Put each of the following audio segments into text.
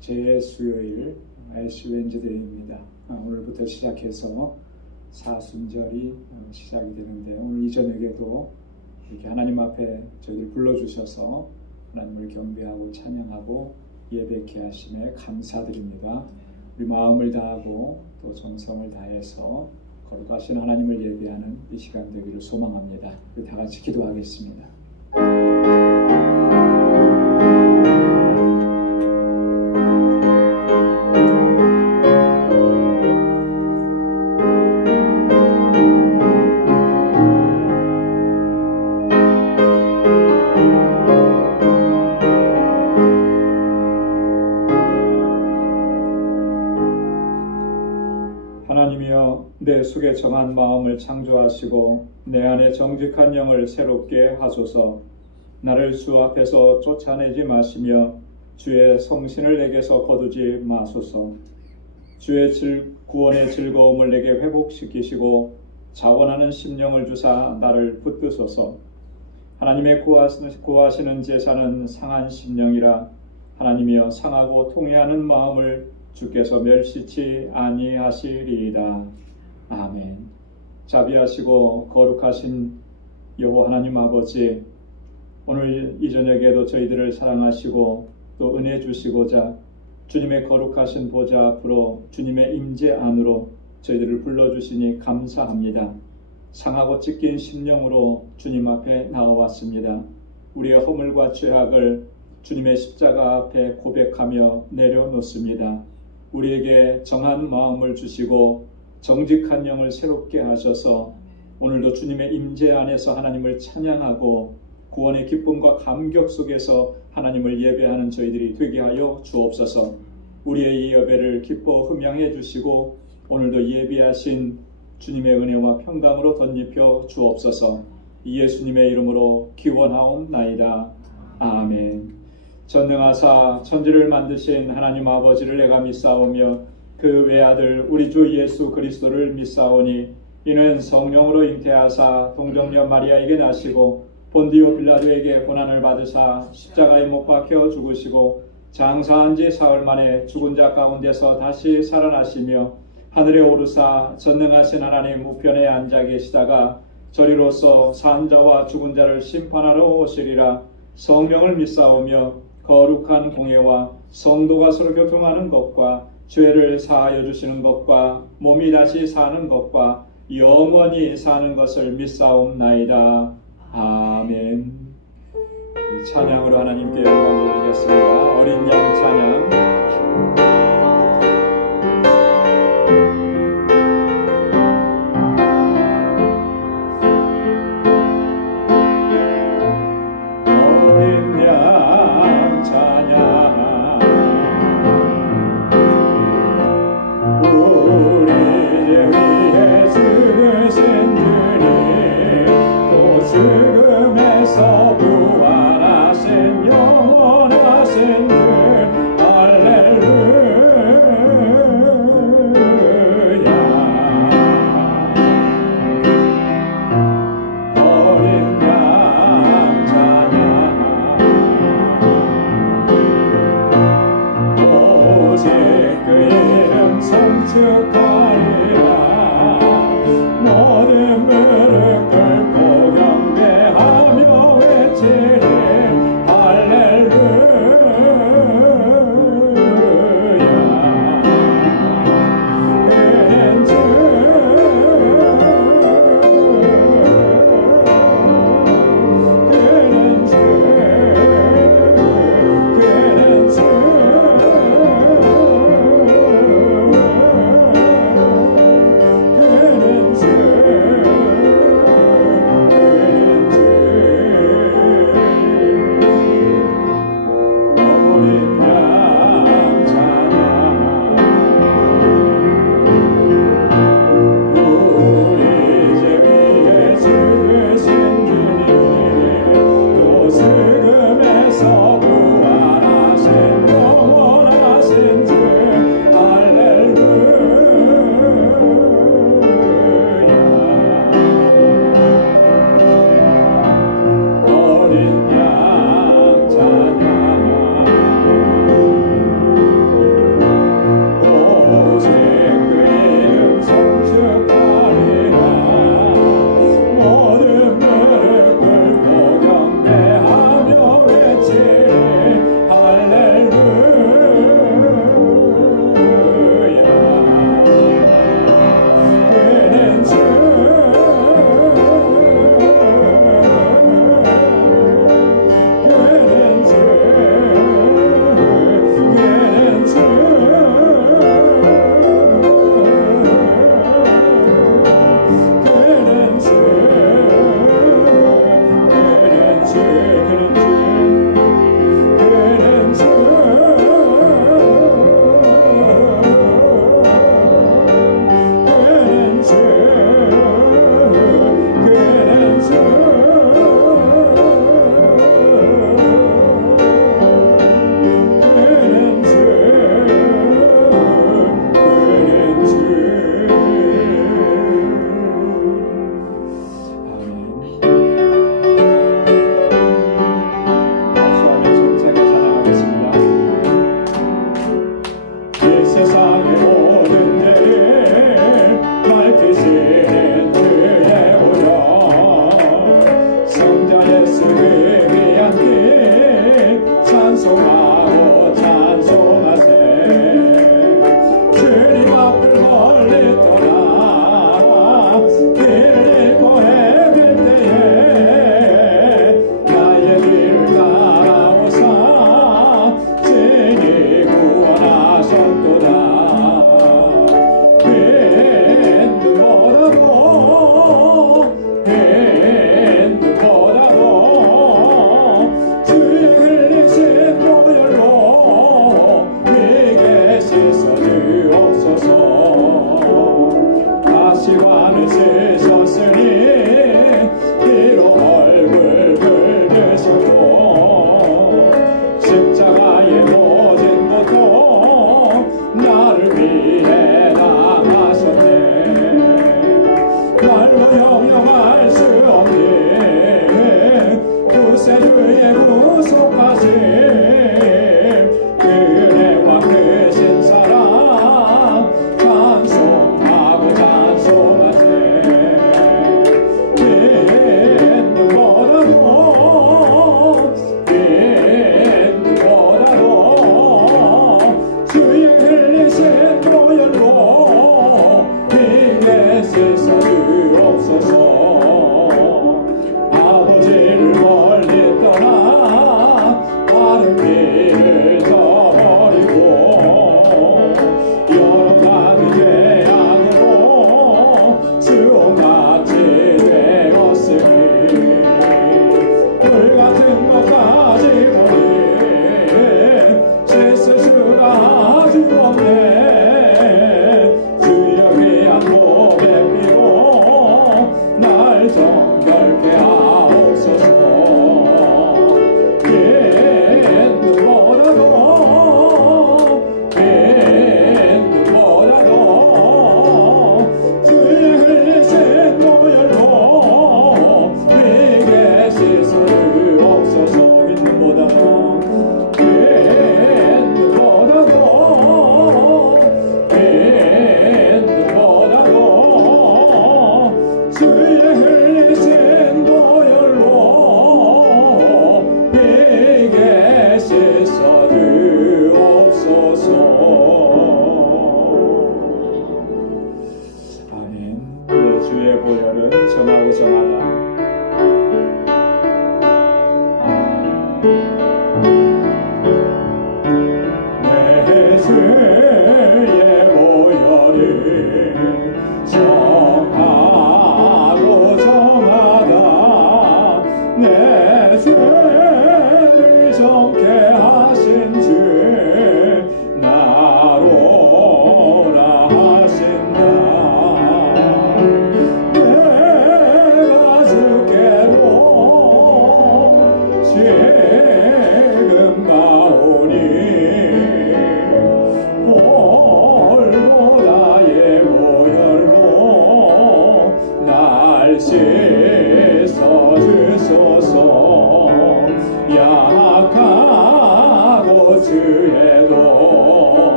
제 수요일 IC 웬즈데이입니다. 오늘부터 시작해서 사순절이 시작이 되는데, 오늘 이 저녁에도 이렇게 하나님 앞에 저희를 불러주셔서 하나님을 경배하고 찬양하고 예배케 하심에 감사드립니다. 우리 마음을 다하고 또 정성을 다해서 거룩하신 하나님을 예배하는 이 시간 되기를 소망합니다. 우리 다 같이 기도하겠습니다. 내 속에 정한 마음을 창조하시고 내 안에 정직한 영을 새롭게 하소서. 나를 주 앞에서 쫓아내지 마시며 주의 성신을 내게서 거두지 마소서. 주의 구원의 즐거움을 내게 회복시키시고 자원하는 심령을 주사 나를 붙드소서. 하나님의 구하시는 제사는 상한 심령이라. 하나님이여, 상하고 통회하는 마음을 주께서 멸시치 아니하시리이다. 아멘. 자비하시고 거룩하신 여호와 하나님 아버지, 오늘 이 저녁에도 저희들을 사랑하시고 또 은혜 주시고자 주님의 거룩하신 보좌 앞으로 주님의 임재 안으로 저희들을 불러주시니 감사합니다. 상하고 찢긴 심령으로 주님 앞에 나와왔습니다. 우리의 허물과 죄악을 주님의 십자가 앞에 고백하며 내려놓습니다. 우리에게 정한 마음을 주시고 정직한 영을 새롭게 하셔서 오늘도 주님의 임재 안에서 하나님을 찬양하고 구원의 기쁨과 감격 속에서 하나님을 예배하는 저희들이 되게 하여 주옵소서. 우리의 이 예배를 기뻐 흠양해 주시고 오늘도 예비하신 주님의 은혜와 평강으로 덧입혀 주옵소서. 예수님의 이름으로 기원하옵나이다. 아멘. 전능하사 천지를 만드신 하나님 아버지를 내가 믿사오며 그 외아들 우리 주 예수 그리스도를 믿사오니 이는 성령으로 잉태하사 동정녀 마리아에게 나시고 본디오 빌라도에게 고난을 받으사 십자가에 못 박혀 죽으시고 장사한 지 사흘 만에 죽은 자 가운데서 다시 살아나시며 하늘에 오르사 전능하신 하나님 우편에 앉아 계시다가 저리로서 산 자와 죽은 자를 심판하러 오시리라. 성령을 믿사오며 거룩한 공예와 성도가 서로 교통하는 것과 죄를 사하여 주시는 것과 몸이 다시 사는 것과 영원히 사는 것을 믿사옵나이다. 아멘. 찬양으로 하나님께 영광 돌리겠습니다. 어린 양 찬양. 죽음에서 부활하신 영원하신 그 할렐루야. 어린 양 찬양. 오직 그 이름 성축하리라. 모든 무릎 꿇고 경배하며 외치리 할렐루야. 그는 주 그는 주 그는 주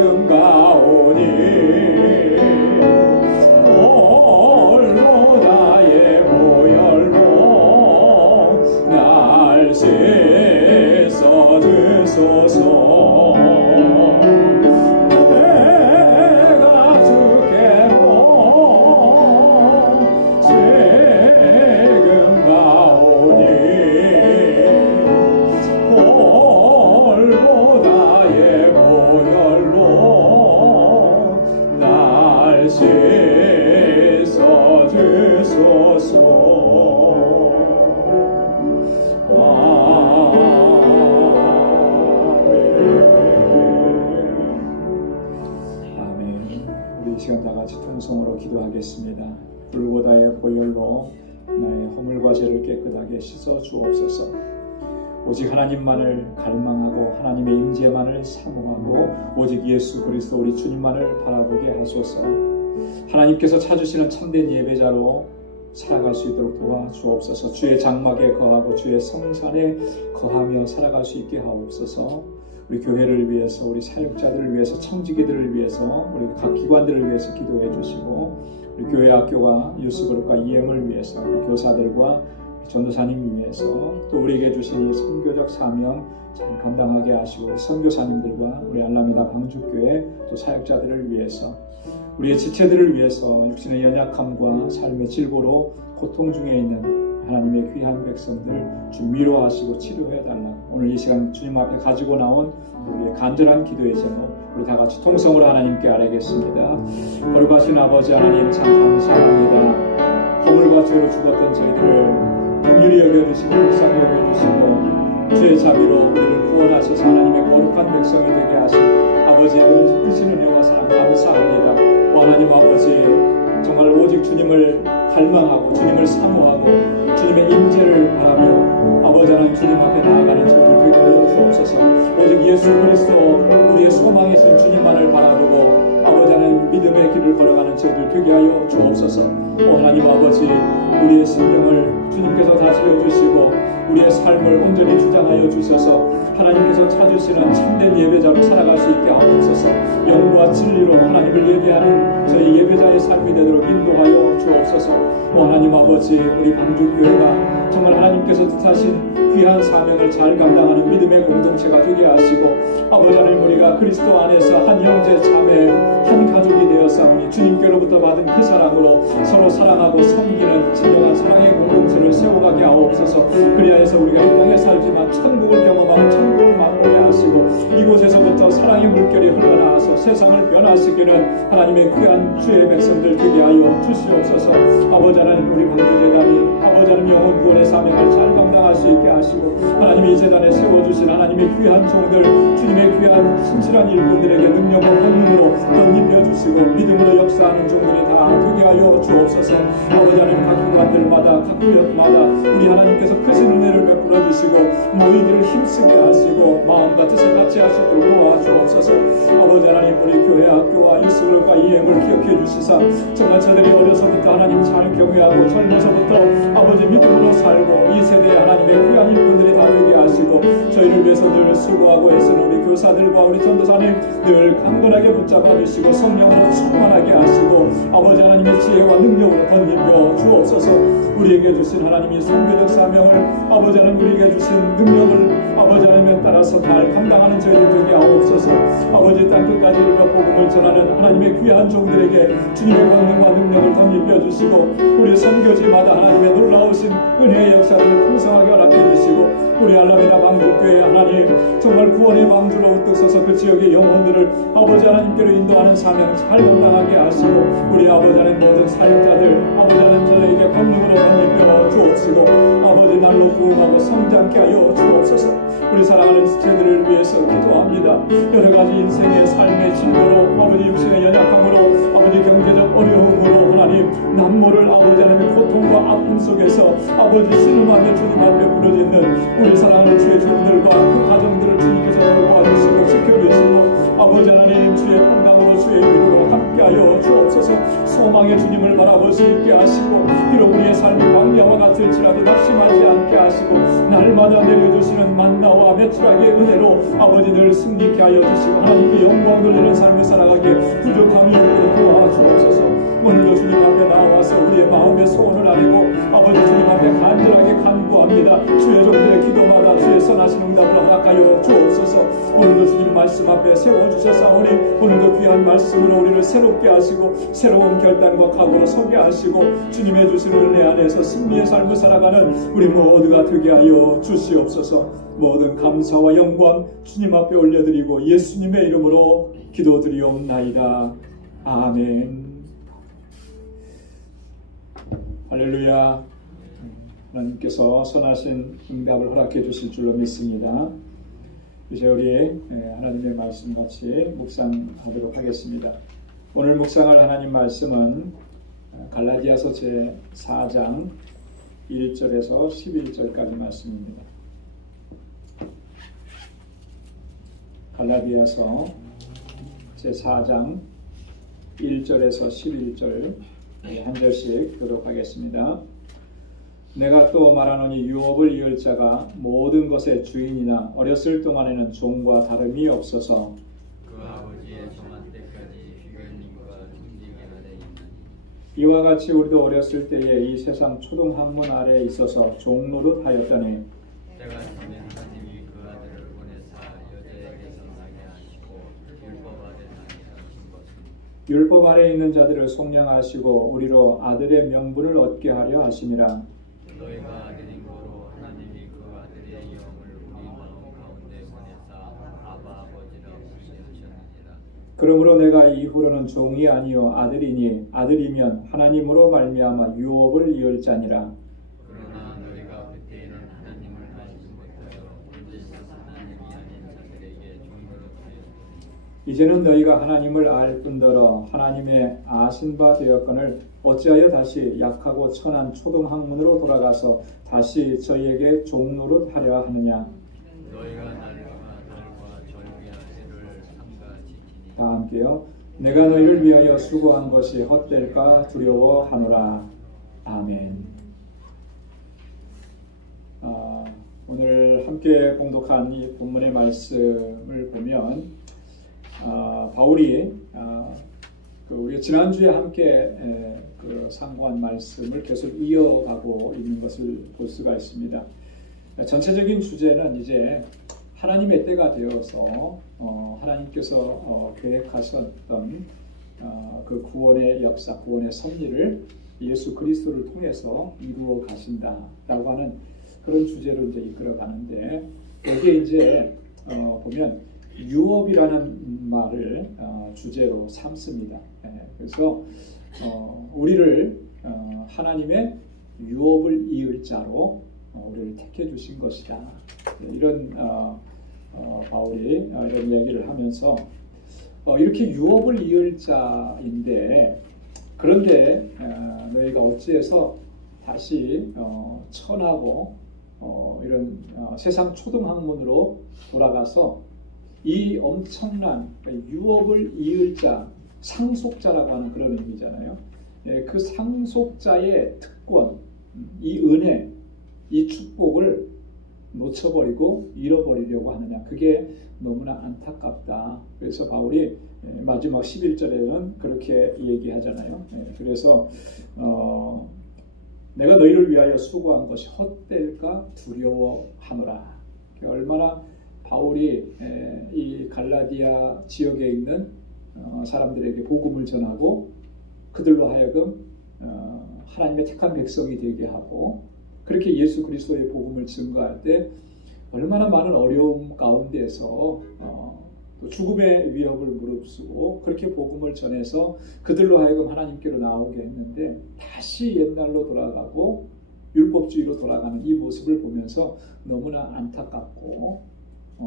지금 시간 다 같이 통성으로 기도하겠습니다. 불보다의 보혈로 나의 허물과 죄를 깨끗하게 씻어 주옵소서. 오직 하나님만을 갈망하고 하나님의 임재만을 사모하고 오직 예수 그리스도 우리 주님만을 바라보게 하소서. 하나님께서 찾으시는 참된 예배자로 살아갈 수 있도록 도와주옵소서. 주의 장막에 거하고 주의 성산에 거하며 살아갈 수 있게 하옵소서. 우리 교회를 위해서, 우리 사역자들을 위해서, 청지기들을 위해서, 우리 각 기관들을 위해서 기도해 주시고, 우리 교회 학교와 유스그룹과 EM을 위해서, 우리 교사들과 전도사님 위해서, 또 우리에게 주신 이 선교적 사명 잘 감당하게 하시고, 우리 선교사님들과 우리 알라메다 방주교회 또 사역자들을 위해서, 우리의 지체들을 위해서 육신의 연약함과 삶의 질고로 고통 중에 있는 하나님의 귀한 백성들 주 위로하시고 치료해달라고 오늘 이 시간 주님 앞에 가지고 나온 우리의 간절한 기도의 제목 우리 다 같이 통성으로 하나님께 아뢰겠습니다. 거룩하신 아버지 하나님 참 감사합니다. 허물과 죄로 죽었던 저희들을 긍휼히 여겨주시고 불쌍히 여겨주시고 주의 자비로 우리를 구원하셔서 하나님의 거룩한 백성이 되게 하신 아버지의 크신 은혜와 사랑 감사합니다. 하나님 아버지 정말 오직 주님을 갈망하고 주님을 사모하고 주님의 임재를 바라며 아버지 하나님 주님 앞에 나아가는 저희들 되게 하여 주옵소서. 오직 예수 그리스도 우리의 소망이신 주님만을 바라보고 아버지 하나님 믿음의 길을 걸어가는 저희들 되게 하여 주옵소서. 하나님 아버지 우리의 생명을 주님께서 다스려 주시고 우리의 삶을 온전히 주장하여 주셔서 하나님께서 찾으시는 참된 예배자로 살아갈 수 있게 하옵소서. 영과 진리로 하나님을 예배하는 저희 예배자의 삶이 되도록 인도하여 주옵소서. 하나님 아버지 우리 방주교회가 정말 하나님께서 뜻하신 귀한 사명을 잘 감당하는 믿음의 공동체가 되게 하시고 아버지 하나님 우리가 그리스도 안에서 한 형제 자매 한 가족이 되었사오니 주님께로부터 받은 그 사랑으로 서로 사랑하고 섬기는 진정한 사랑의 공동체를 세워가게 하옵소서. 그리하여서 우리가 이 땅에 살지만 천국을 경험하고 천국을 맛보게 하시고 이곳에서부터 사랑의 물결이 흘러나와서 세상을 변화시키는 하나님의 귀한 주의 백성들 되게 하여 주시옵소서. 아버지 하나님 우리 방주재단이 아버지 하나님 영혼 구원의 사명을 잘 감당할 수 있게 하시고 하나님이 이 재단에 세워주신 하나님의 귀한 종들 주님의 귀한 신실한 일꾼들에게 능력과 권능으로 덧입혀주시고 믿음으로 역사하는 종들이 다 되게 하여 주옵소서. 아버지 하나님 각 기관들마다 각 구역마다 우리 하나님께서 크신 은혜를 베풀어 주시고 모이기를 힘쓰게 하시고 마음과 뜻을 같이 하시도록 도와주옵소서. 아버지 하나님 우리 교회 학교와 유스그룹과 EM을 기억해 주시사 정말 저들이 어려서부터 하나님 잘 경외하고 젊어서부터 아버지 믿음으로 살고 이 세대에 하나님의 귀한 일꾼들이 다 되게 하시고 저희를 위해서 늘 수고하고 애쓰는 우리 교사들과 우리 전도사님 늘 강건하게 붙잡아 주시고 성령으로 충만하게 하시고 아버지 하나님의 지혜와 능력으로 덧입혀 주옵소서. 우리에게 주신 하나님이 선교적 사명을 아버지 하나님 우리에게 주신 능력을 아버지 하나님에 따라서 잘 감당하는 저희들 되게 하옵소서. 아버지 땅끝까지 이르러 복음을 전하는 하나님의 귀한 종들에게 주님의 권능과 능력을 덧입혀 주시고 우리 선교지마다 하나님의 놀라우신 은혜의 역사를 풍성하게 허락해 주시고 우리 알라메다 방주교회 하나님 정말 구원의 방주로 우뚝 서서 그 지역의 영혼들을 아버지 하나님께로 인도하는 사명 잘 감당하게 하시고 우리 아버지 하나님 모든 사역자들 아버지 하나님 저에게 권능으로 덧입혀 주옵시고 아버지 날로 구원하고 성장케 하여 주옵소서. 우리 사랑하는 지체들을 위해서 기도합니다. 여러가지 인생의 삶의 질고로 아버지 육신의 연약함으로 아버지 경제적 어려움으로 하나님 남모를 아버지 하나님의 고통과 아픔 속에서 아버지 신음하며 주님 앞에 부르짖는 우리 사랑하는 주의 종들과 그 가정들을 주님께서 돌보아주시고 지켜주시고 아버지 하나님 주의 평강으로 주의 위로로 함께하여 주옵소서. 소망의 주님을 바라볼 수 있게 하시고 비록 우리의 삶이 광야와 같을지라도 낙심하지 않게 하시고 날마다 내려주시는 만나와 매출하게 은혜로 아버지 늘 승리케 하여 주시고 하나님께 영광 돌리는 삶을 살아가게 부족함이 없도록 도와주옵소서. 오늘도 주님 앞에 나와서 우리의 마음의 소원을 아뢰고 아버지 주님 앞에 간절하게 간구합니다. 주의 종들의 기도마다 주의 선하신 응답으로 허락하여 주옵소서. 오늘도 주님 말씀 앞에 세워주셔사오니 오늘도 귀한 말씀으로 우리를 새롭게 하시고 새로운 결단과 각오로 서게 하시고 주님의 주신 은혜 안에서 승리의 삶을 살아가는 우리 모두가 되게 하여 주시옵소서. 모든 감사와 영광 주님 앞에 올려드리고 예수님의 이름으로 기도드리옵나이다. 아멘. 할렐루야. 하나님께서 선하신 응답을 허락해 주실 줄로 믿습니다. 이제 우리 하나님의 말씀 같이 묵상하도록 하겠습니다. 오늘 묵상할 하나님 말씀은 갈라디아서 제4장 1절에서 11절까지 말씀입니다. 갈라디아서 제4장 1절에서 11절 한 절씩 듣도록 하겠습니다. 내가 또 말하노니 유업을 이을 자가 모든 것의 주인이나 어렸을 동안에는 종과 다름이 없어서 그 아버지의 정한 때까지 휴견님과 중직이 아래 있나니 이와 같이 우리도 어렸을 때에 이 세상 초등학문 아래에 있어서 종노릇 하였더니 때가 차면 하나님이 그 아들을 보내사 여자에게서 나게 하시고 율법 아래 나게 하신 것은 율법 아래에 있는 자들을 속량하시고 우리로 아들의 명분을 얻게 하려 하심이라. 너희가 아들인 거로 하나님이 그 아들의 영을 우리 마음 가운데 보내사 아바 아버지라 부르셨느니라. 그러므로 내가 이후로는 종이 아니요 아들이니 아들이면 하나님으로 말미암아 유업을 이을 자니라. 그러나 너희가 그때에는 하나님을 알지 못하여 본질상 하나님이 아닌 자들에게 종노릇하였으니 이제는 너희가 하나님을 알 뿐더러 하나님의 아신 바 되었거늘 어찌하여 다시 약하고 천한 초등학문으로 돌아가서 다시 저희에게 종노릇 하려 하느냐. 너희가 날과 절기와 때를 삼가 지키니 다 함께요. 내가 너희를 위하여 수고한 것이 헛될까 두려워하노라. 아멘. 오늘 함께 공독한 이 본문의 말씀을 보면 바울이 우리가 지난주에 함께 상고한 말씀을 계속 이어가고 있는 것을 볼 수가 있습니다. 전체적인 주제는 이제 하나님의 때가 되어서 하나님께서 계획하셨던 그 구원의 역사, 구원의 섭리를 예수 그리스도를 통해서 이루어 가신다라고 하는 그런 주제로 이제 이끌어 가는데, 여기에 이제 보면 유업이라는 말을 주제로 삼습니다. 그래서 우리를 하나님의 유업을 이을 자로 우리를 택해 주신 것이다. 이런 바울이 이런 얘기를 하면서 이렇게 유업을 이을 자인데, 그런데 너희가 어찌해서 다시 천하고 이런 세상 초등학문으로 돌아가서 이 엄청난 유업을 이을 자, 상속자라고 하는 그런 의미잖아요. 그 상속자의 특권, 이 은혜, 이 축복을 놓쳐버리고 잃어버리려고 하느냐. 그게 너무나 안타깝다. 그래서 바울이 마지막 11절에는 그렇게 얘기하잖아요. 그래서 내가 너희를 위하여 수고한 것이 헛될까 두려워하노라. 얼마나 바울이 이 갈라디아 지역에 있는 사람들에게 복음을 전하고 그들로 하여금 하나님의 택한 백성이 되게 하고, 그렇게 예수 그리스도의 복음을 증거할 때 얼마나 많은 어려움 가운데서 또 죽음의 위협을 무릅쓰고 그렇게 복음을 전해서 그들로 하여금 하나님께로 나오게 했는데, 다시 옛날로 돌아가고 율법주의로 돌아가는 이 모습을 보면서 너무나 안타깝고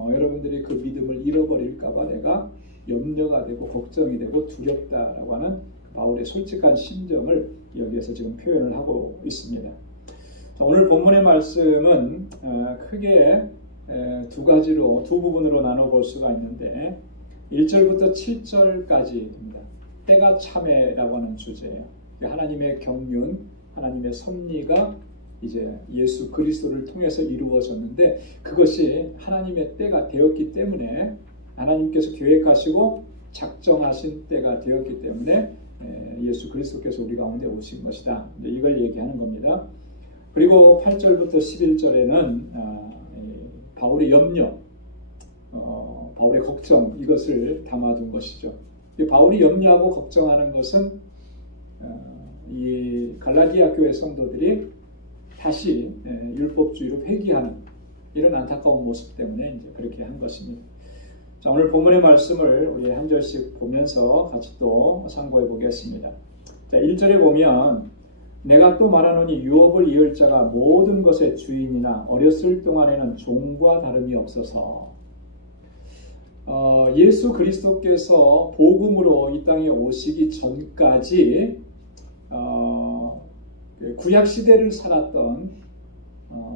여러분들이 그 믿음을 잃어버릴까 봐 내가 염려가 되고 걱정이 되고 두렵다라고 하는 바울의 솔직한 심정을 여기에서 지금 표현을 하고 있습니다. 자, 오늘 본문의 말씀은 크게 두 부분으로 나눠볼 수가 있는데, 1절부터 7절까지입니다. 때가 참회라고 하는 주제예요. 하나님의 경륜, 하나님의 섭리가 이제 예수 그리스도를 통해서 이루어졌는데, 그것이 하나님의 때가 되었기 때문에, 하나님께서 계획하시고 작정하신 때가 되었기 때문에 예수 그리스도께서 우리 가운데 오신 것이다. 이걸 얘기하는 겁니다. 그리고 8절부터 11절에는 바울의 염려, 바울의 걱정, 이것을 담아둔 것이죠. 바울이 염려하고 걱정하는 것은 이 갈라디아 교회 성도들이 다시 율법주의로 회귀하는 이런 안타까운 모습 때문에 이제 그렇게 한 것입니다. 자, 오늘 본문의 말씀을 우리 한 절씩 보면서 같이 또 상고해 보겠습니다. 자, 1절에 보면 내가 또 말하노니 유업을 이을 자가 모든 것의 주인이나 어렸을 동안에는 종과 다름이 없어서, 예수 그리스도께서 복음으로 이 땅에 오시기 전까지 구약 시대를 살았던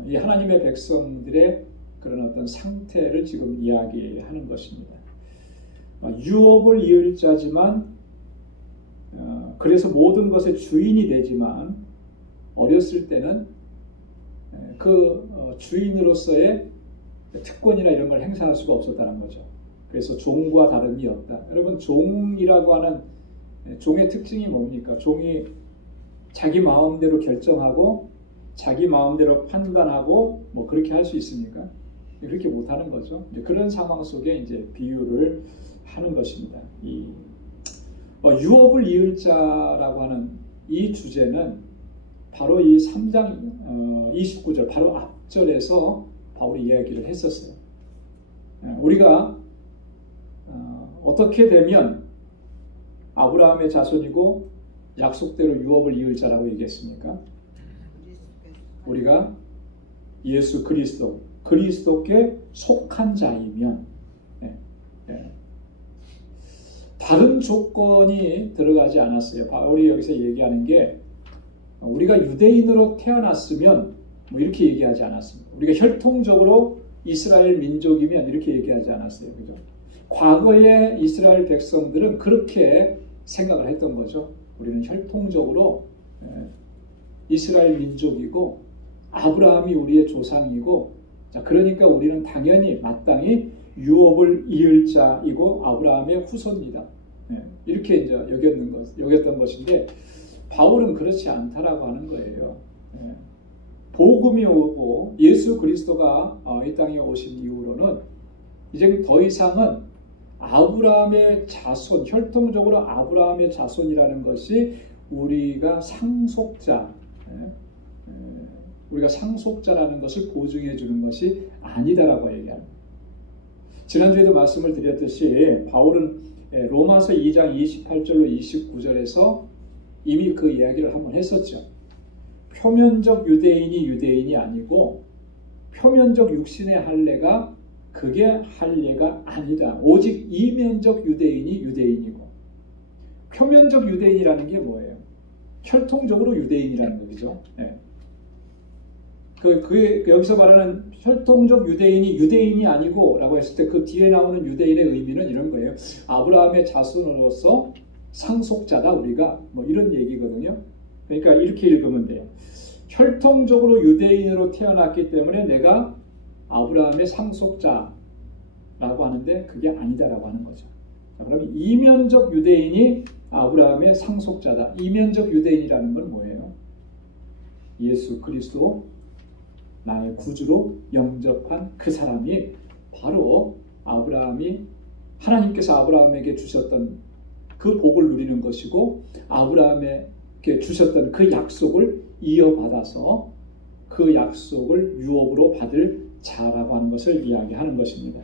이 하나님의 백성들의 그런 어떤 상태를 지금 이야기하는 것입니다. 유업을 이을 자지만 그래서 모든 것의 주인이 되지만 어렸을 때는 그 주인으로서의 특권이나 이런 걸 행사할 수가 없었다는 거죠. 그래서 종과 다름이 없다. 여러분, 종이라고 하는 종의 특징이 뭡니까? 종이 자기 마음대로 결정하고 자기 마음대로 판단하고 뭐 그렇게 할 수 있습니까? 그렇게 못하는 거죠. 그런 상황 속에 이제 비유를 하는 것입니다. 이 유업을 이을 자라고 하는 이 주제는 바로 이 3장 29절 바로 앞절에서 바울이 이야기를 했었어요. 우리가 어떻게 되면 아브라함의 자손이고 약속대로 유업을 이을 자라고 얘기했습니까? 우리가 예수 그리스도께 속한 자이면 다른 조건이 들어가지 않았어요. 바울이 여기서 얘기하는 게 우리가 유대인으로 태어났으면 뭐 이렇게 얘기하지 않았습니다. 우리가 혈통적으로 이스라엘 민족이면 이렇게 얘기하지 않았어요. 그죠? 과거의 이스라엘 백성들은 그렇게 생각을 했던 거죠. 우리는 혈통적으로 이스라엘 민족이고 아브라함이 우리의 조상이고, 자, 그러니까 우리는 당연히 마땅히 유업을 이을 자이고 아브라함의 후손이다. 이렇게 이제 여겼던 것인데 바울은 그렇지 않다라고 하는 거예요. 복음이 오고 예수 그리스도가 이 땅에 오신 이후로는 이제 더 이상은 아브라함의 자손, 혈통적으로 아브라함의 자손이라는 것이 우리가 상속자라는 것을 보증해 주는 것이 아니다라고 얘기합니다. 지난주에도 말씀을 드렸듯이 바울은 로마서 2장 28절로 29절에서 이미 그 이야기를 한번 했었죠. 표면적 유대인이 아니고 표면적 육신의 할례가 그게 할례가 아니다. 오직 이면적 유대인이 유대인이고, 표면적 유대인이라는 게 뭐예요? 혈통적으로 유대인이라는 거죠. 여기서 말하는 혈통적 유대인이 아니고 라고 했을 때 그 뒤에 나오는 유대인의 의미는 이런 거예요. 아브라함의 자손으로서 상속자다 우리가, 뭐 이런 얘기거든요. 그러니까 이렇게 읽으면 돼요. 혈통적으로 유대인으로 태어났기 때문에 내가 아브라함의 상속자라고 하는데 그게 아니다라고 하는 거죠. 자, 그럼 이면적 유대인이 아브라함의 상속자다. 이면적 유대인이라는 건 뭐예요? 예수 그리스도 나의 구주로 영접한 그 사람이 바로 하나님께서 아브라함에게 주셨던 그 복을 누리는 것이고, 아브라함에게 주셨던 그 약속을 이어받아서 그 약속을 유업으로 받을 자라고 하는 것을 이야기하는 것입니다.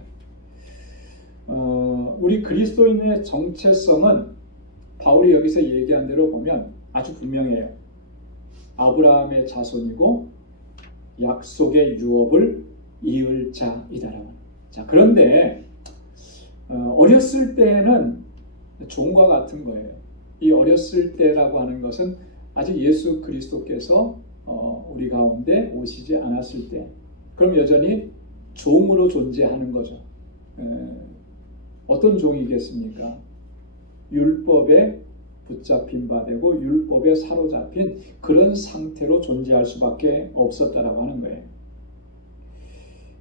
우리 그리스도인의 정체성은 바울이 여기서 얘기한 대로 보면 아주 분명해요. 아브라함의 자손이고 약속의 유업을 이을 자이다라고. 자, 그런데 어렸을 때는 종과 같은 거예요. 이 어렸을 때라고 하는 것은 아직 예수 그리스도께서 우리 가운데 오시지 않았을 때, 그럼 여전히 종으로 존재하는 거죠. 어떤 종이겠습니까? 율법에 붙잡힌 바 되고 율법에 사로잡힌 그런 상태로 존재할 수밖에 없었다라고 하는 거예요.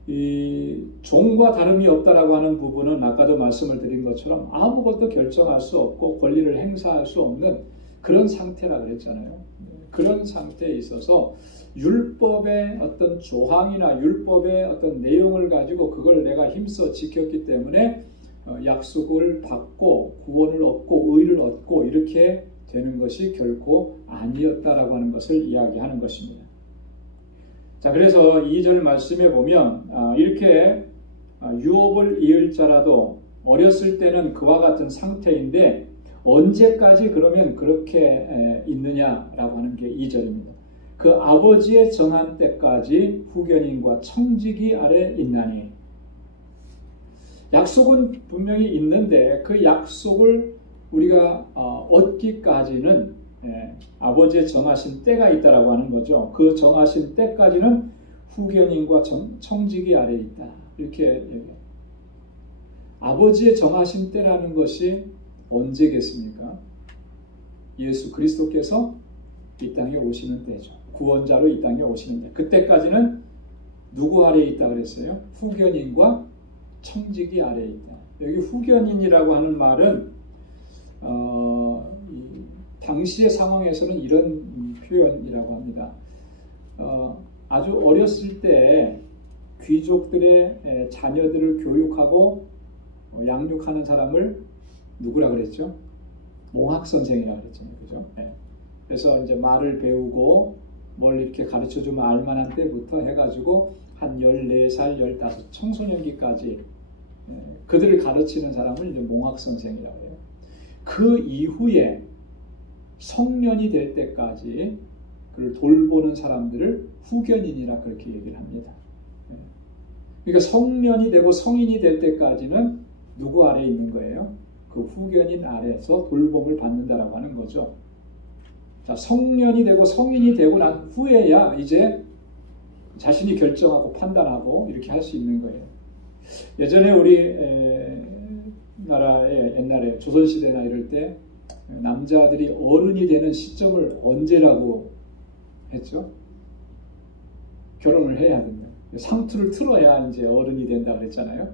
이 종과 다름이 없다라고 하는 부분은 아까도 말씀을 드린 것처럼 아무것도 결정할 수 없고 권리를 행사할 수 없는 그런 상태라 그랬잖아요. 그런 상태에 있어서 율법의 어떤 조항이나 율법의 어떤 내용을 가지고 그걸 내가 힘써 지켰기 때문에 약속을 받고 구원을 얻고 의를 얻고 이렇게 되는 것이 결코 아니었다라고 하는 것을 이야기하는 것입니다. 자, 그래서 2절 말씀에 보면 이렇게 유업을 이을 자라도 어렸을 때는 그와 같은 상태인데 언제까지 그러면 그렇게 있느냐라고 하는 게 2절입니다. 그 아버지의 정한 때까지 후견인과 청지기 아래 있나니. 약속은 분명히 있는데 그 약속을 우리가 얻기까지는 아버지의 정하신 때가 있다라고 하는 거죠. 그 정하신 때까지는 후견인과 청지기 아래에 있다. 이렇게 얘기해요. 아버지의 정하신 때라는 것이 언제겠습니까? 예수 그리스도께서 이 땅에 오시는 때죠. 구원자로 이 땅에 오시는 때. 그때까지는 누구 아래에 있다 그랬어요? 후견인과 청지기 아래에 있다. 여기 후견인이라고 하는 말은 당시의 상황에서는 이런 표현이라고 합니다. 아주 어렸을 때 귀족들의 자녀들을 교육하고 양육하는 사람을 누구라 그랬죠? 몽학선생이라 그랬잖아요. 그죠? 그래서 이제 말을 배우고 뭘 이렇게 가르쳐주면 알만한 때부터 해가지고 한 14살, 15 청소년기까지 그들을 가르치는 사람을 이제 몽학선생이라고 해요. 그 이후에 성년이 될 때까지 그를 돌보는 사람들을 후견인이라 그렇게 얘기를 합니다. 그러니까 성년이 되고 성인이 될 때까지는 누구 아래에 있는 거예요? 그 후견인 아래에서 돌봄을 받는다라고 하는 거죠. 자, 성년이 되고 성인이 되고 난 후에야 이제 자신이 결정하고 판단하고 이렇게 할 수 있는 거예요. 예전에 우리 나라에 옛날에 조선시대나 이럴 때 남자들이 어른이 되는 시점을 언제라고 했죠? 결혼을 해야 된다. 상투를 틀어야 이제 어른이 된다 그랬잖아요.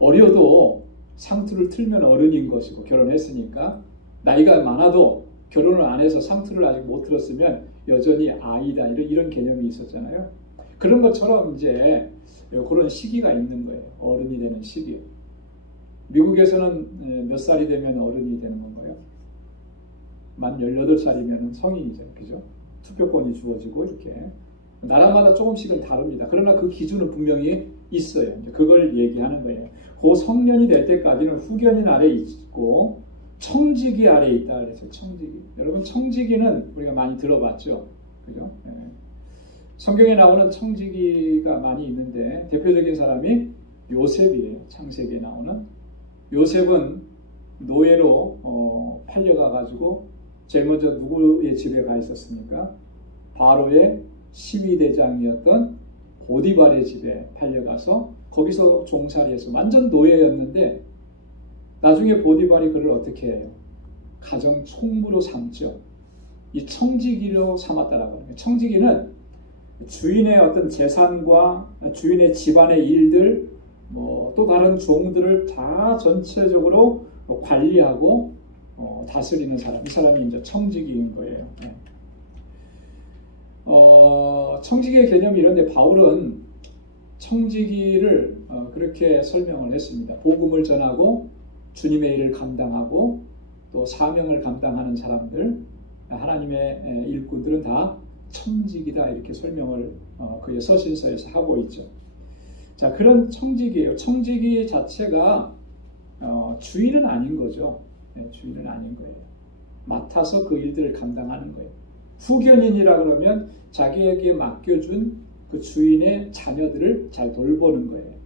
어려도 상투를 틀면 어른인 것이고 결혼했으니까 나이가 많아도 결혼을 안 해서 상투를 아직 못 틀었으면 여전히 아이다 이런 개념이 있었잖아요. 그런 것처럼 이제 그런 시기가 있는 거예요. 어른이 되는 시기. 미국에서는 몇 살이 되면 어른이 되는 건가요? 만 18살이면 성인이죠. 그죠? 투표권이 주어지고 이렇게. 나라마다 조금씩은 다릅니다. 그러나 그 기준은 분명히 있어요. 그걸 얘기하는 거예요. 그 성년이 될 때까지는 후견인 아래에 있고 청지기 아래에 있다 그랬어요. 청지기. 여러분 청지기는 우리가 많이 들어봤죠. 그죠? 성경에 나오는 청지기가 많이 있는데 대표적인 사람이 요셉이에요. 창세기에 나오는. 요셉은 노예로 팔려가가지고 제일 먼저 누구의 집에 가 있었습니까? 바로의 시위대장이었던 보디발의 집에 팔려가서 거기서 종살이해서 완전 노예였는데 나중에 보디발이 그를 어떻게 해요? 가정 총무로 삼죠. 이 청지기로 삼았다라고 해요. 청지기는 주인의 어떤 재산과 주인의 집안의 일들 또 다른 종들을 다 전체적으로 관리하고 다스리는 사람. 이 사람이 이제 청지기인 거예요. 청지기의 개념이 이런데 바울은 청지기를 그렇게 설명을 했습니다. 복음을 전하고 주님의 일을 감당하고 또 사명을 감당하는 사람들, 하나님의 일꾼들은 다 청지기다 이렇게 설명을 그의 서신서에서 하고 있죠. 자, 그런 청지기예요. 청지기 자체가 주인은 아닌 거죠. 주인은 아닌 거예요. 맡아서 그 일들을 감당하는 거예요. 후견인이라 그러면 자기에게 맡겨준 그 주인의 자녀들을 잘 돌보는 거예요.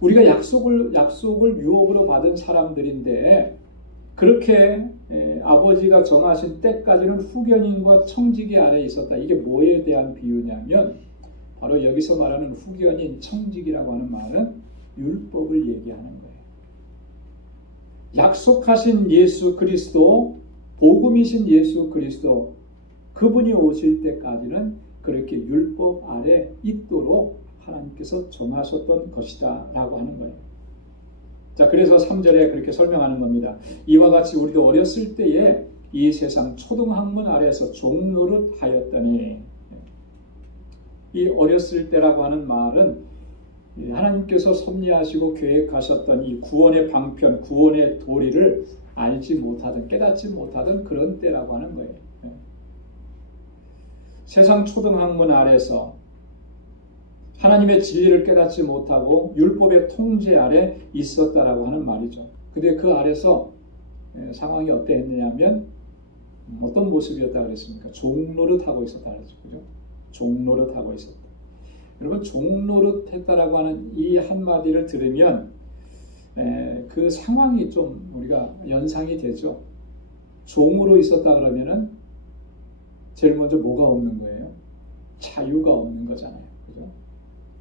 우리가 약속을 유업으로 받은 사람들인데 그렇게 아버지가 정하신 때까지는 후견인과 청지기 아래에 있었다. 이게 뭐에 대한 비유냐면 바로 여기서 말하는 후견인, 청지기라고 하는 말은 율법을 얘기하는 거예요. 약속하신 예수 그리스도, 복음이신 예수 그리스도, 그분이 오실 때까지는 그렇게 율법 아래 있도록 하나님께서 정하셨던 것이다 라고 하는 거예요. 자, 그래서 3절에 그렇게 설명하는 겁니다. 이와 같이 우리도 어렸을 때에 이 세상 초등학문 아래에서 종노릇 하였더니, 이 어렸을 때라고 하는 말은 하나님께서 섭리하시고 계획하셨던 이 구원의 방편, 구원의 도리를 알지 못하던, 깨닫지 못하던 그런 때라고 하는 거예요. 세상 초등학문 아래서 하나님의 진리를 깨닫지 못하고 율법의 통제 아래 있었다라고 하는 말이죠. 근데 그 아래서 상황이 어땠느냐면 어떤 모습이었다 그랬습니까? 종노릇하고 있었다 그랬죠. 그죠? 종노릇하고 있었다. 여러분 종노릇 했다라고 하는 이 한마디를 들으면 그 상황이 좀 우리가 연상이 되죠. 종으로 있었다 그러면은 제일 먼저 뭐가 없는 거예요? 자유가 없는 거잖아요. 그죠?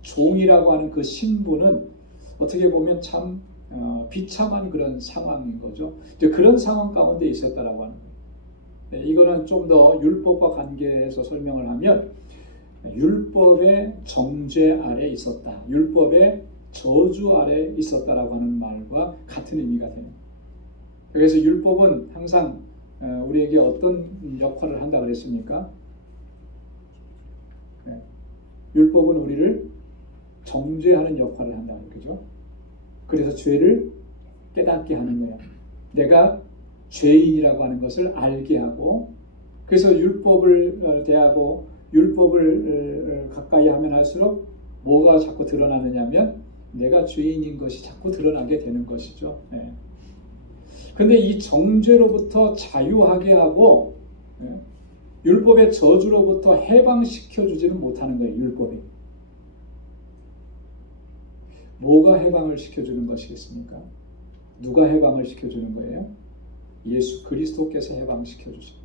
종이라고 하는 그 신분은 어떻게 보면 참 비참한 그런 상황인 거죠. 이제 그런 상황 가운데 있었다라고 하는 거예요. 이거는 좀 더 율법과 관계해서 설명을 하면 율법의 정죄 아래 있었다. 율법의 저주 아래 있었다라고 하는 말과 같은 의미가 되는. 그래서 율법은 항상 우리에게 어떤 역할을 한다 그랬습니까? 율법은 우리를 정죄하는 역할을 한다. 그죠? 그래서 죄를 깨닫게 하는 거야. 내가 죄인이라고 하는 것을 알게 하고, 그래서 율법을 대하고 율법을 가까이 하면 할수록 뭐가 자꾸 드러나느냐 하면 내가 죄인인 것이 자꾸 드러나게 되는 것이죠. 그런데 이 정죄로부터 자유하게 하고 율법의 저주로부터 해방시켜 주지는 못하는 거예요. 율법이. 뭐가 해방을 시켜주는 것이겠습니까? 누가 해방을 시켜주는 거예요? 예수 그리스도께서 해방시켜주죠.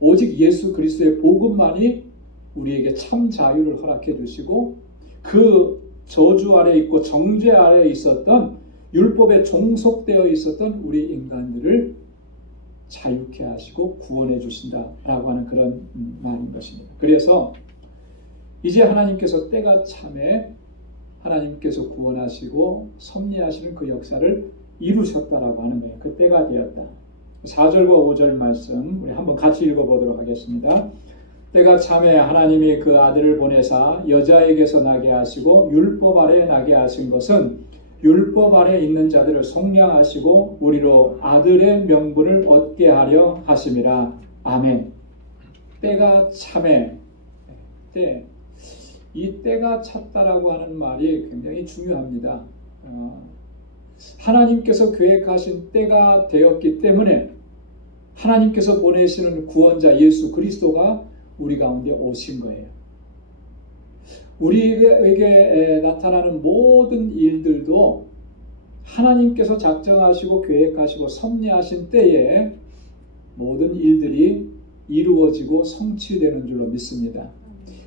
오직 예수 그리스도의 복음만이 우리에게 참 자유를 허락해 주시고 그 저주 아래 있고 정죄 아래 있었던 율법에 종속되어 있었던 우리 인간들을 자유케 하시고 구원해 주신다라고 하는 그런 말인 것입니다. 그래서 이제 하나님께서 때가 참에 하나님께서 구원하시고 섭리하시는 그 역사를 이루셨다라고 하는 거예요. 그 때가 되었다. 4절과 5절 말씀 우리 한번 같이 읽어보도록 하겠습니다. 때가 참에 하나님이 그 아들을 보내사 여자에게서 나게 하시고 율법 아래 나게 하신 것은 율법 아래 있는 자들을 속량하시고 우리로 아들의 명분을 얻게 하려 하심이라. 아멘. 때가 참에 이 때가 찼다라고 하는 말이 굉장히 중요합니다. 하나님께서 계획하신 때가 되었기 때문에 하나님께서 보내시는 구원자 예수 그리스도가 우리 가운데 오신 거예요. 우리에게 나타나는 모든 일들도 하나님께서 작정하시고 계획하시고 섭리하신 때에 모든 일들이 이루어지고 성취되는 줄로 믿습니다.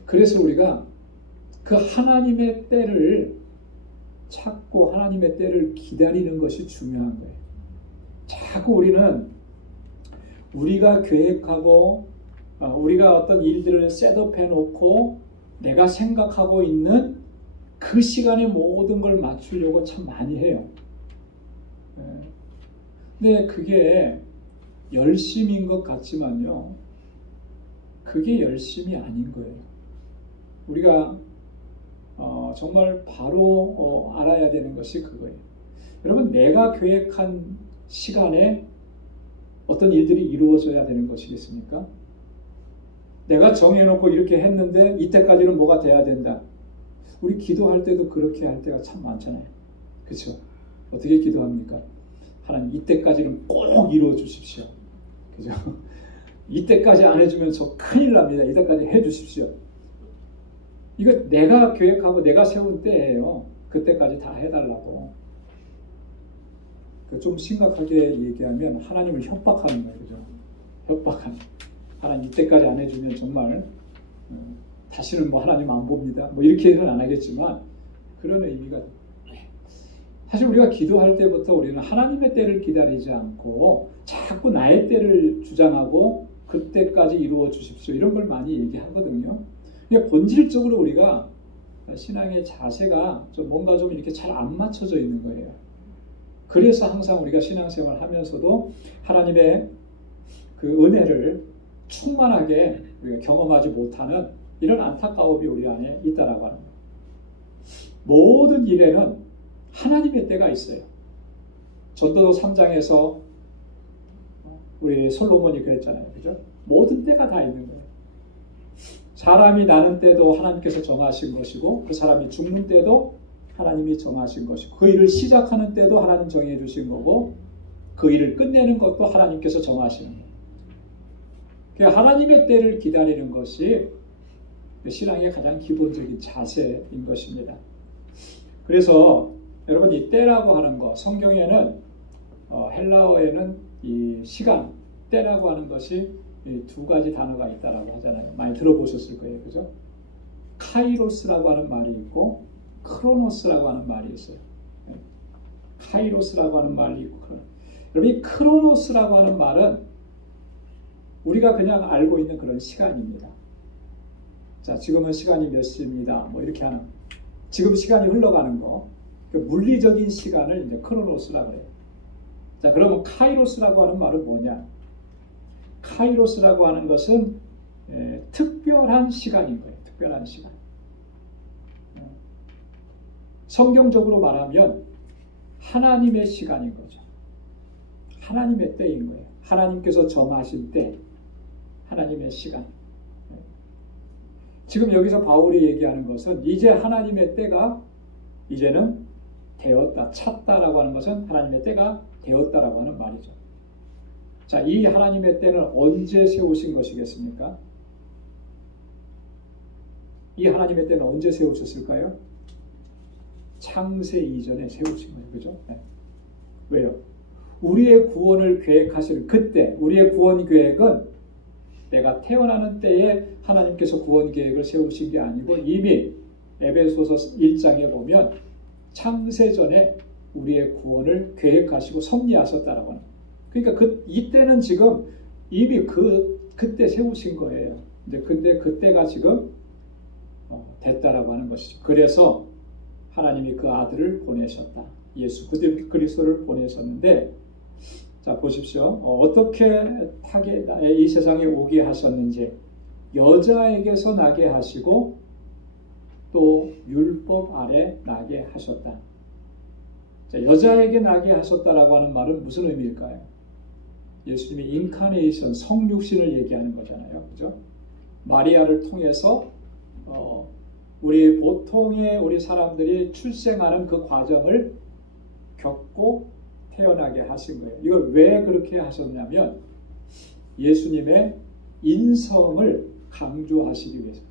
그래서 우리가 그 하나님의 때를 찾고 하나님의 때를 기다리는 것이 중요한 거예요. 자꾸 우리는 우리가 계획하고 우리가 어떤 일들을 셋업해 놓고 내가 생각하고 있는 그 시간에 모든 걸 맞추려고 참 많이 해요. 근데 그게 열심인 것 같지만요. 그게 열심이 아닌 거예요. 우리가 정말 바로 알아야 되는 것이 그거예요. 여러분, 내가 계획한 시간에 어떤 일들이 이루어져야 되는 것이겠습니까? 내가 정해놓고 이렇게 했는데 이때까지는 뭐가 돼야 된다. 우리 기도할 때도 그렇게 할 때가 참 많잖아요. 그렇죠? 어떻게 기도합니까? 하나님 이때까지는 꼭 이루어 주십시오. 그죠? 이때까지 안 해주면 저 큰일 납니다. 이때까지 해주십시오. 이거 내가 계획하고 내가 세운 때예요. 그때까지 다 해달라고. 좀 심각하게 얘기하면 하나님을 협박하는 거예요. 그죠? 협박하는. 하나님 이때까지 안 해주면 정말 다시는 뭐 하나님 안 봅니다. 뭐 이렇게는 안 하겠지만 그런 의미가. 사실 우리가 기도할 때부터 우리는 하나님의 때를 기다리지 않고 자꾸 나의 때를 주장하고 그때까지 이루어 주십시오. 이런 걸 많이 얘기하거든요. 그러니까 본질적으로 우리가 신앙의 자세가 좀 뭔가 좀 이렇게 잘 안 맞춰져 있는 거예요. 그래서 항상 우리가 신앙생활 하면서도 하나님의 그 은혜를 충만하게 우리가 경험하지 못하는 이런 안타까움이 우리 안에 있다라고 하는 거예요. 모든 일에는 하나님의 때가 있어요. 전도서 3장에서 우리 솔로몬이 그랬잖아요. 그죠? 모든 때가 다 있는 거예요. 사람이 나는 때도 하나님께서 정하신 것이고 그 사람이 죽는 때도 하나님이 정하신 것이고 그 일을 시작하는 때도 하나님 정해 주신 거고 그 일을 끝내는 것도 하나님께서 정하시는 거예요. 하나님의 때를 기다리는 것이 신앙의 가장 기본적인 자세인 것입니다. 그래서 여러분 이 때라고 하는 거 성경에는 헬라어에는 이 시간 때라고 하는 것이 두 가지 단어가 있다라고 하잖아요. 많이 들어보셨을 거예요, 그죠? 카이로스라고 하는 말이 있고 크로노스라고 하는 말이 있어요. 카이로스라고 하는 말이 있고 여러분 이 크로노스라고 하는 말은 우리가 그냥 알고 있는 그런 시간입니다. 자, 지금은 시간이 몇 시입니다. 뭐 이렇게 하는 지금 시간이 흘러가는 거 물리적인 시간을 이제 크로노스라고 해요. 자, 그러면 카이로스라고 하는 말은 뭐냐? 카이로스라고 하는 것은 특별한 시간인 거예요. 특별한 시간. 성경적으로 말하면 하나님의 시간인 거죠. 하나님의 때인 거예요. 하나님께서 정하신 때, 하나님의 시간. 지금 여기서 바울이 얘기하는 것은 이제 하나님의 때가 이제는 되었다, 찼다라고 하는 것은 하나님의 때가 되었다라고 하는 말이죠. 자, 이 하나님의 때는 언제 세우신 것이겠습니까? 이 하나님의 때는 언제 세우셨을까요? 창세 이전에 세우신 거예요. 그죠? 네. 왜요? 우리의 구원을 계획하시는 그때, 우리의 구원 계획은 내가 태어나는 때에 하나님께서 구원 계획을 세우신 게 아니고 이미 에베소서 1장에 보면 창세 전에 우리의 구원을 계획하시고 섭리하셨다라고 하는. 그러니까 이때는 지금 이미 그때 세우신 거예요. 근데 그때가 지금 됐다라고 하는 것이죠. 그래서 하나님이 그 아들을 보내셨다. 예수 그리스도를 보내셨는데, 자 보십시오. 어떻게 이 세상에 오게 하셨는지, 여자에게서 나게 하시고 또 율법 아래 나게 하셨다. 자, 여자에게 나게 하셨다라고 하는 말은 무슨 의미일까요? 예수님이 인카네이션, 성육신을 얘기하는 거잖아요. 그죠? 마리아를 통해서 우리 보통의 우리 사람들이 출생하는 그 과정을 겪고 태어나게 하신 거예요. 이걸 왜 그렇게 하셨냐면 예수님의 인성을 강조하시기 위해서.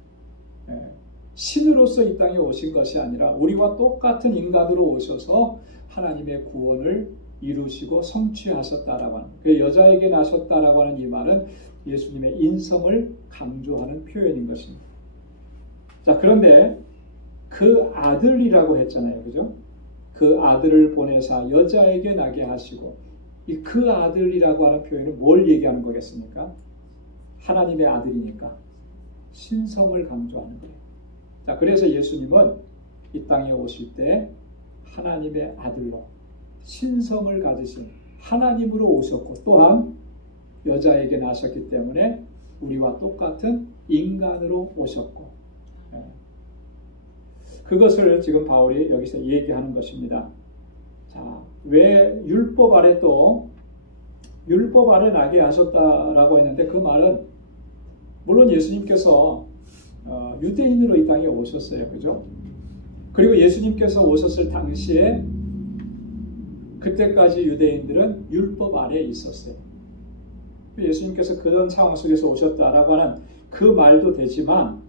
신으로서 이 땅에 오신 것이 아니라 우리와 똑같은 인간으로 오셔서 하나님의 구원을 이루시고 성취하셨다라고 하는, 그 여자에게 나셨다라고 하는 이 말은 예수님의 인성을 강조하는 표현인 것입니다. 자, 그런데 그 아들이라고 했잖아요. 그죠? 그 아들을 보내사 여자에게 나게 하시고, 그 아들이라고 하는 표현은 뭘 얘기하는 거겠습니까? 하나님의 아들이니까 신성을 강조하는 거예요. 자, 그래서 예수님은 이 땅에 오실 때 하나님의 아들로 신성을 가지신 하나님으로 오셨고, 또한 여자에게 나셨기 때문에 우리와 똑같은 인간으로 오셨고, 그것을 지금 바울이 여기서 얘기하는 것입니다. 자, 왜 율법 아래 또 율법 아래 나게 하셨다라고 했는데, 그 말은 물론 예수님께서 유대인으로 이 땅에 오셨어요. 그죠? 그리고 예수님께서 오셨을 당시에 그때까지 유대인들은 율법 아래에 있었어요. 예수님께서 그런 상황 속에서 오셨다라고 하는 그 말도 되지만,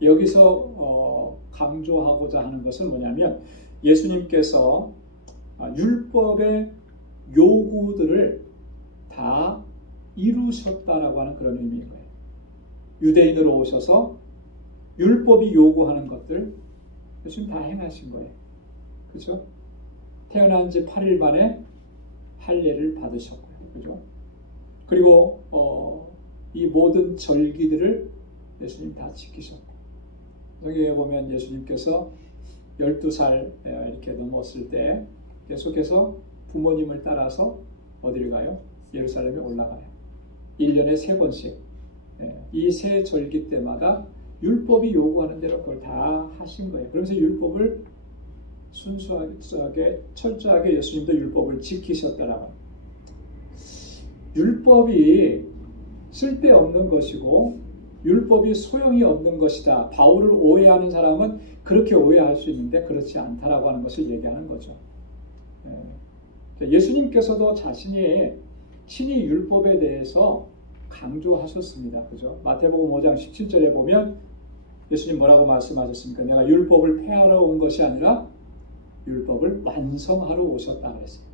여기서 강조하고자 하는 것은 뭐냐면 예수님께서 율법의 요구들을 다 이루셨다라고 하는 그런 의미인 거예요. 유대인으로 오셔서 율법이 요구하는 것들 예수님 다 행하신 거예요. 그렇죠? 태어난 지 8일 만에 할례를 받으셨고요. 그렇죠? 그리고 이 모든 절기들을 예수님 다 지키셨고, 여기에 보면 예수님께서 12살 이렇게 넘었을 때 계속해서 부모님을 따라서 어디를 가요? 예루살렘에 올라가요. 1년에 3번씩. 이 세 절기 때마다 율법이 요구하는 대로 그걸 다 하신 거예요. 그러면서 율법을 순수하게 철저하게 예수님도 율법을 지키셨다라고. 율법이 쓸데없는 것이고 율법이 소용이 없는 것이다. 바울을 오해하는 사람은 그렇게 오해할 수 있는데 그렇지 않다라고 하는 것을 얘기하는 거죠. 예수님께서도 친히 율법에 대해서 강조하셨습니다. 그죠? 마태복음 5장 17절에 보면 예수님 뭐라고 말씀하셨습니까? 내가 율법을 폐하러 온 것이 아니라 율법을 완성하러 오셨다 그랬어요.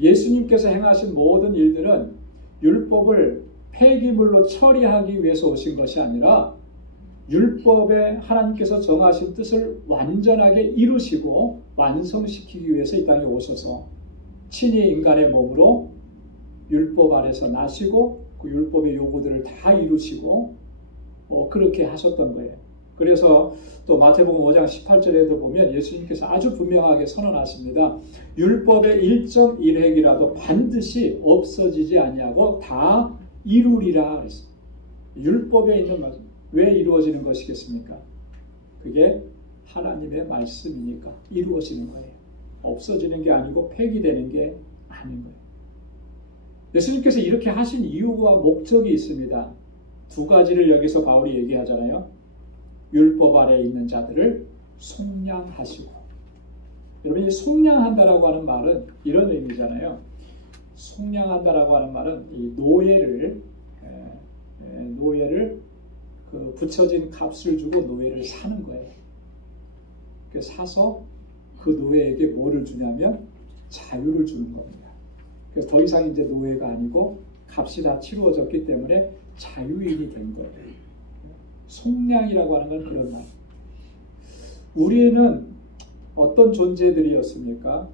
예수님께서 행하신 모든 일들은 율법을 폐기물로 처리하기 위해서 오신 것이 아니라 율법에 하나님께서 정하신 뜻을 완전하게 이루시고 완성시키기 위해서 이 땅에 오셔서 친히 인간의 몸으로 율법 아래서 나시고 그 율법의 요구들을 다 이루시고 그렇게 하셨던 거예요. 그래서 또 마태복음 5장 18절에도 보면 예수님께서 아주 분명하게 선언하십니다. 율법의 1.1획이라도 반드시 없어지지 아니하고 다 이루리라 그랬어요. 율법에 있는 말씀 왜 이루어지는 것이겠습니까? 그게 하나님의 말씀이니까 이루어지는 거예요. 없어지는 게 아니고 폐기되는 게 아닌 거예요. 예수님께서 이렇게 하신 이유와 목적이 있습니다. 두 가지를 여기서 바울이 얘기하잖아요. 율법 아래 있는 자들을 속량하시고. 여러분, 이 속량한다라고 하는 말은 이런 의미잖아요. 속량한다라고 하는 말은 이 노예를 그 붙여진 값을 주고 노예를 사는 거예요. 사서 그 노예에게 뭐를 주냐면 자유를 주는 겁니다. 그래서 더 이상 이제 노예가 아니고 값이 다 치루어졌기 때문에 자유인이 된 거예요. 속량이라고 하는 건 그런 말. 우리는 어떤 존재들이었습니까?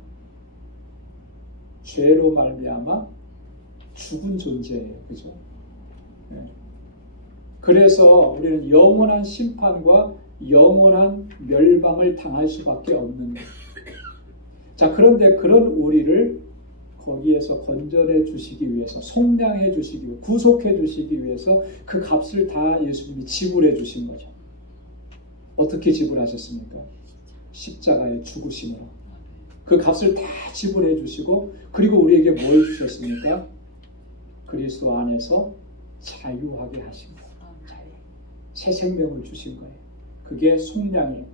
죄로 말미암아 죽은 존재예요. 그죠? 네. 그래서 우리는 영원한 심판과 영원한 멸망을 당할 수밖에 없는 거예요. 자, 그런데 그런 우리를 거기에서 건져내 주시기 위해서, 속량해 주시기 위해서, 구속해 주시기 위해서 그 값을 다 예수님이 지불해 주신 거죠. 어떻게 지불하셨습니까? 십자가의 죽으심으로. 그 값을 다 지불해 주시고, 그리고 우리에게 뭘 주셨습니까? 그리스도 안에서 자유하게 하신 거예요. 새 생명을 주신 거예요. 그게 속량이에요.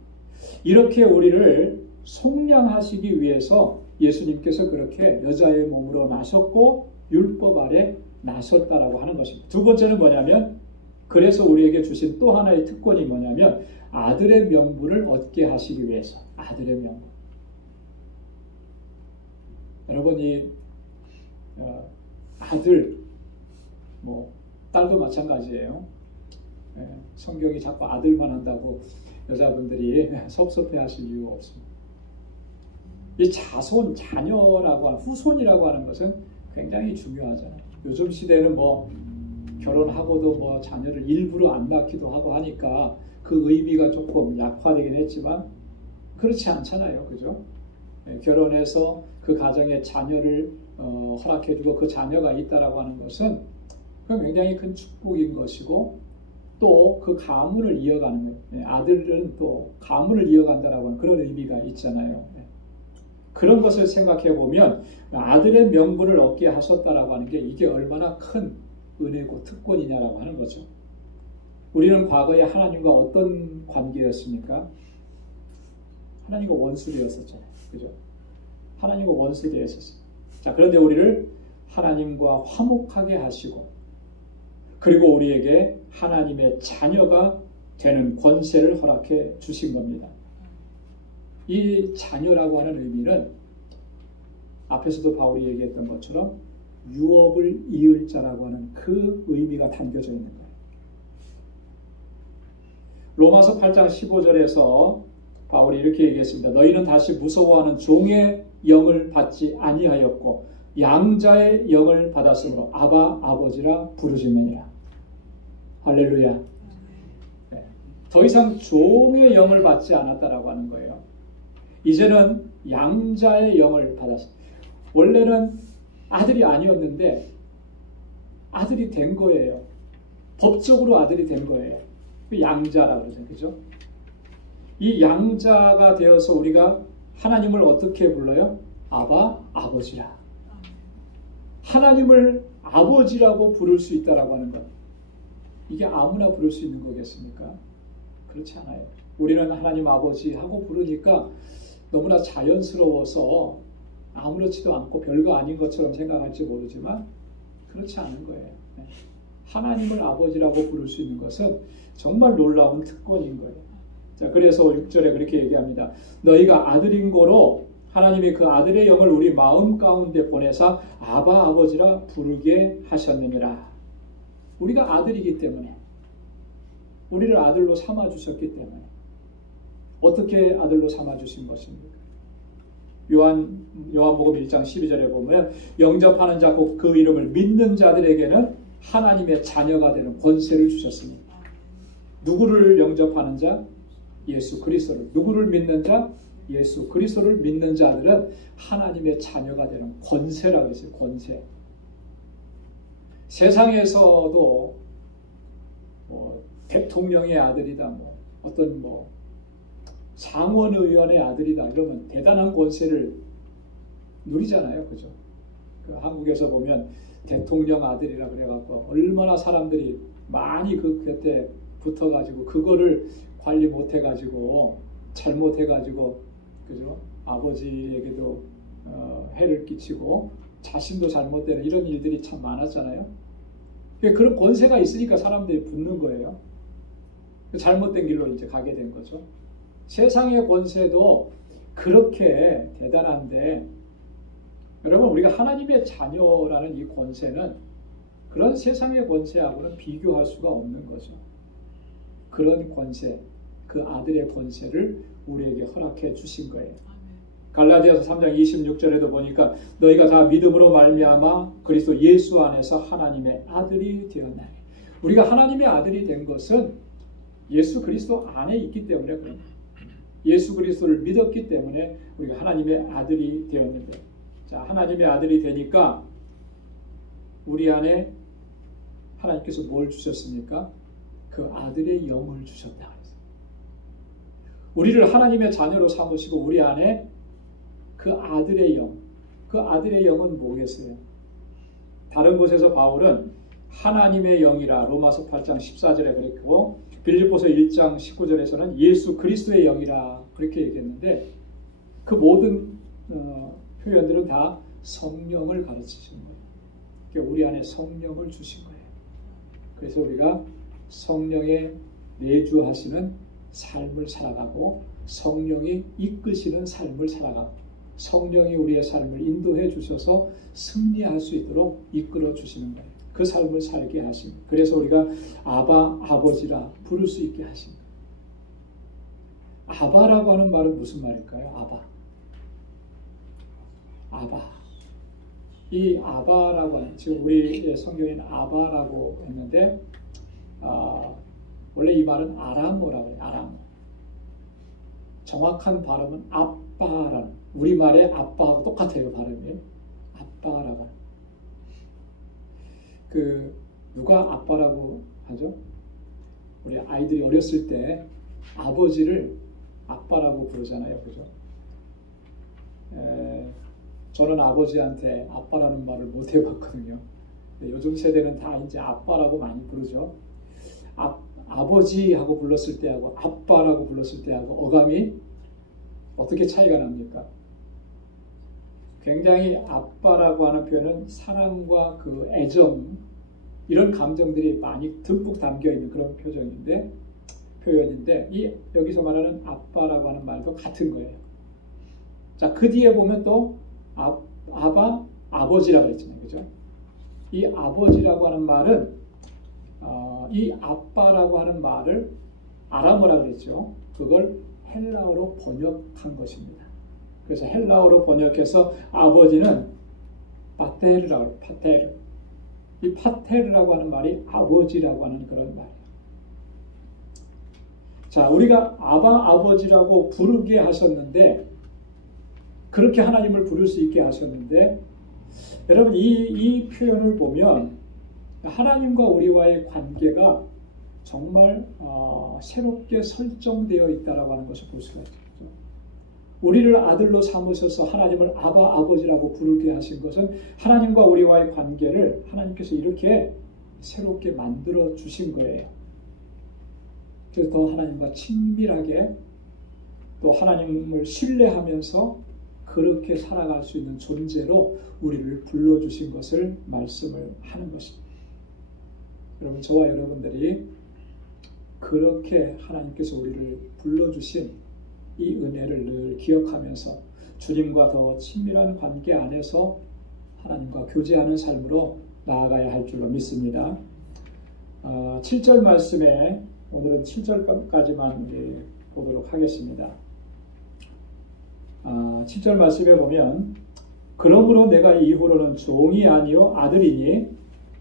이렇게 우리를 속량하시기 위해서 예수님께서 그렇게 여자의 몸으로 나셨고 율법 아래 나섰다라고 하는 것입니다. 두 번째는 뭐냐면, 그래서 우리에게 주신 또 하나의 특권이 뭐냐면 아들의 명분을 얻게 하시기 위해서. 아들의 명분. 여러분, 이 아들, 딸도 마찬가지예요. 성경이 자꾸 아들만 한다고 여자분들이 섭섭해하실 이유가 없습니다. 이 자손, 자녀라고 하는, 후손이라고 하는 것은 굉장히 중요하잖아요. 요즘 시대는 결혼하고도 자녀를 일부러 안 낳기도 하고 하니까 그 의미가 조금 약화되긴 했지만 그렇지 않잖아요. 그죠? 결혼해서 그 가정에 자녀를 허락해주고 그 자녀가 있다라고 하는 것은 그건 굉장히 큰 축복인 것이고, 또 그 가문을 이어가는 거예요. 아들은 또 가문을 이어간다라고 하는 그런 의미가 있잖아요. 그런 것을 생각해 보면 아들의 명분을 얻게 하셨다라고 하는 게 이게 얼마나 큰 은혜고 특권이냐라고 하는 거죠. 우리는 과거에 하나님과 어떤 관계였습니까? 하나님과 원수되었었잖아요. 그죠? 하나님과 원수되었었어요. 자, 그런데 우리를 하나님과 화목하게 하시고, 그리고 우리에게 하나님의 자녀가 되는 권세를 허락해 주신 겁니다. 이 자녀라고 하는 의미는 앞에서도 바울이 얘기했던 것처럼 유업을 이을 자라고 하는 그 의미가 담겨져 있는 거예요. 로마서 8장 15절에서 바울이 이렇게 얘기했습니다. 너희는 다시 무서워하는 종의 영을 받지 아니하였고 양자의 영을 받았으므로 아바 아버지라 부르짖느니라. 할렐루야. 네. 더 이상 종의 영을 받지 않았다라고 하는 거예요. 이제는 양자의 영을 받았어요. 원래는 아들이 아니었는데 아들이 된 거예요. 법적으로 아들이 된 거예요. 양자라고 그러죠. 그죠? 이 양자가 되어서 우리가 하나님을 어떻게 불러요? 아바, 아버지라. 하나님을 아버지라고 부를 수 있다라고 하는 것. 이게 아무나 부를 수 있는 거겠습니까? 그렇지 않아요. 우리는 하나님 아버지 하고 부르니까 너무나 자연스러워서 아무렇지도 않고 별거 아닌 것처럼 생각할지 모르지만 그렇지 않은 거예요. 하나님을 아버지라고 부를 수 있는 것은 정말 놀라운 특권인 거예요. 자, 그래서 6절에 그렇게 얘기합니다. 너희가 아들인 고로 하나님이 그 아들의 영을 우리 마음 가운데 보내사 아바 아버지라 부르게 하셨느니라. 우리가 아들이기 때문에, 우리를 아들로 삼아주셨기 때문에. 어떻게 아들로 삼아주신 것입니까? 요한복음 1장 12절에 보면 영접하는 자 곧 그 이름을 믿는 자들에게는 하나님의 자녀가 되는 권세를 주셨습니다. 누구를 영접하는 자? 예수 그리스도를. 누구를 믿는 자? 예수 그리스도를 믿는 자들은 하나님의 자녀가 되는 권세라고 했어요. 권세. 세상에서도 뭐 대통령의 아들이다, 어떤 상원의원의 아들이다 이러면 대단한 권세를 누리잖아요. 그죠? 한국에서 보면 대통령 아들이라 그래갖고 얼마나 사람들이 많이 그 곁에 붙어가지고 그거를 관리 못해가지고 잘못해가지고, 그죠? 아버지에게도 해를 끼치고 자신도 잘못되는 이런 일들이 참 많았잖아요. 그런 권세가 있으니까 사람들이 붙는 거예요. 잘못된 길로 이제 가게 된 거죠. 세상의 권세도 그렇게 대단한데, 여러분, 우리가 하나님의 자녀라는 이 권세는 그런 세상의 권세하고는 비교할 수가 없는 거죠. 그런 권세, 그 아들의 권세를 우리에게 허락해 주신 거예요. 갈라디아서 3장 26절에도 보니까 너희가 다 믿음으로 말미암아 그리스도 예수 안에서 하나님의 아들이 되었나니. 우리가 하나님의 아들이 된 것은 예수 그리스도 안에 있기 때문에 그런 거예요. 예수 그리스도를 믿었기 때문에 우리가 하나님의 아들이 되었는데, 자, 하나님의 아들이 되니까 우리 안에 하나님께서 뭘 주셨습니까? 그 아들의 영을 주셨다. 우리를 하나님의 자녀로 삼으시고 우리 안에 그 아들의 영, 그 아들의 영은 뭐겠어요? 다른 곳에서 바울은 하나님의 영이라 로마서 8장 14절에 그랬고 빌립보서 1장 19절에서는 예수 그리스도의 영이라 그렇게 얘기했는데, 그 모든 표현들은 다 성령을 가르치시는 거예요. 그러니까 우리 안에 성령을 주신 거예요. 그래서 우리가 성령의 내주하시는 삶을 살아가고 성령이 이끄시는 삶을 살아가고 성령이 우리의 삶을 인도해 주셔서 승리할 수 있도록 이끌어 주시는 거예요. 그 삶을 살게 하십니다. 그래서 우리가 아바, 아버지라 부를 수 있게 하십니다. 아바라고 하는 말은 무슨 말일까요? 아바. 아바. 이 아바라고 하는, 지금 우리 성경에는 아바라고 했는데, 원래 이 말은 아람어라고 해요. 아람어. 정확한 발음은 아빠라는, 우리말의 아빠하고 똑같아요. 발음이. 아빠라고 하는. 누가 아빠라고 하죠? 우리 아이들이 어렸을 때 아버지를 아빠라고 부르잖아요. 그죠? 저는 아버지한테 아빠라는 말을 못 해봤거든요. 요즘 세대는 다 이제 아빠라고 많이 부르죠. 아버지하고 불렀을 때하고 아빠라고 불렀을 때하고 어감이 어떻게 차이가 납니까? 굉장히 아빠라고 하는 표현은 사랑과 그 애정, 이런 감정들이 많이 듬뿍 담겨있는 그런 표현인데 여기서 말하는 아빠라고 하는 말도 같은 거예요. 자, 그 뒤에 보면 또 아바, 아버지라고 했잖아요. 그죠? 이 아버지라고 하는 말은 이 아빠라고 하는 말을 아람어라고 그랬죠. 그걸 헬라어로 번역한 것입니다. 그래서 헬라어로 번역해서 아버지는 파테르라고 해요. 파테르. 이 파테르라고 하는 말이 아버지라고 하는 그런 말이에요. 자, 우리가 아바, 아버지라고 부르게 하셨는데, 그렇게 하나님을 부를 수 있게 하셨는데, 여러분 이 표현을 보면 하나님과 우리와의 관계가 정말 새롭게 설정되어 있다라고 하는 것을 볼 수가 있죠. 우리를 아들로 삼으셔서 하나님을 아바, 아버지라고 부르게 하신 것은 하나님과 우리와의 관계를 하나님께서 이렇게 새롭게 만들어 주신 거예요. 그래서 더 하나님과 친밀하게, 또 하나님을 신뢰하면서 그렇게 살아갈 수 있는 존재로 우리를 불러주신 것을 말씀을 하는 것입니다. 여러분, 저와 여러분들이 그렇게 하나님께서 우리를 불러주신 이 은혜를 늘 기억하면서 주님과 더 친밀한 관계 안에서 하나님과 교제하는 삶으로 나아가야 할 줄로 믿습니다. 7절 말씀에 오늘은 7절까지만 보도록 하겠습니다. 7절 말씀에 보면 그러므로 내가 이후로는 종이 아니요 아들이니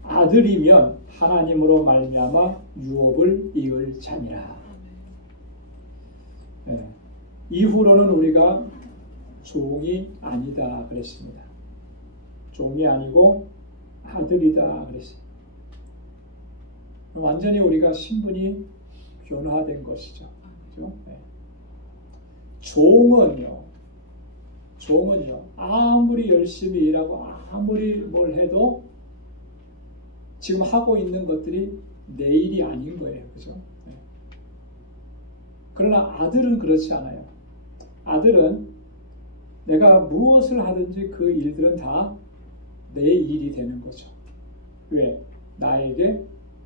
아들이면 하나님으로 말미암아 유업을 이을 자니라. 네. 이후로는 우리가 종이 아니다 그랬습니다. 종이 아니고 아들이다 그랬어요. 완전히 우리가 신분이 변화된 것이죠. 그렇죠? 네. 종은요 아무리 열심히 일하고 아무리 뭘 해도 지금 하고 있는 것들이 내 일이 아닌 거예요. 그죠? 네. 그러나 아들은 그렇지 않아요. 아들은 내가 무엇을 하든지 그 일들은 다 내 일이 되는 거죠. 왜? 나에게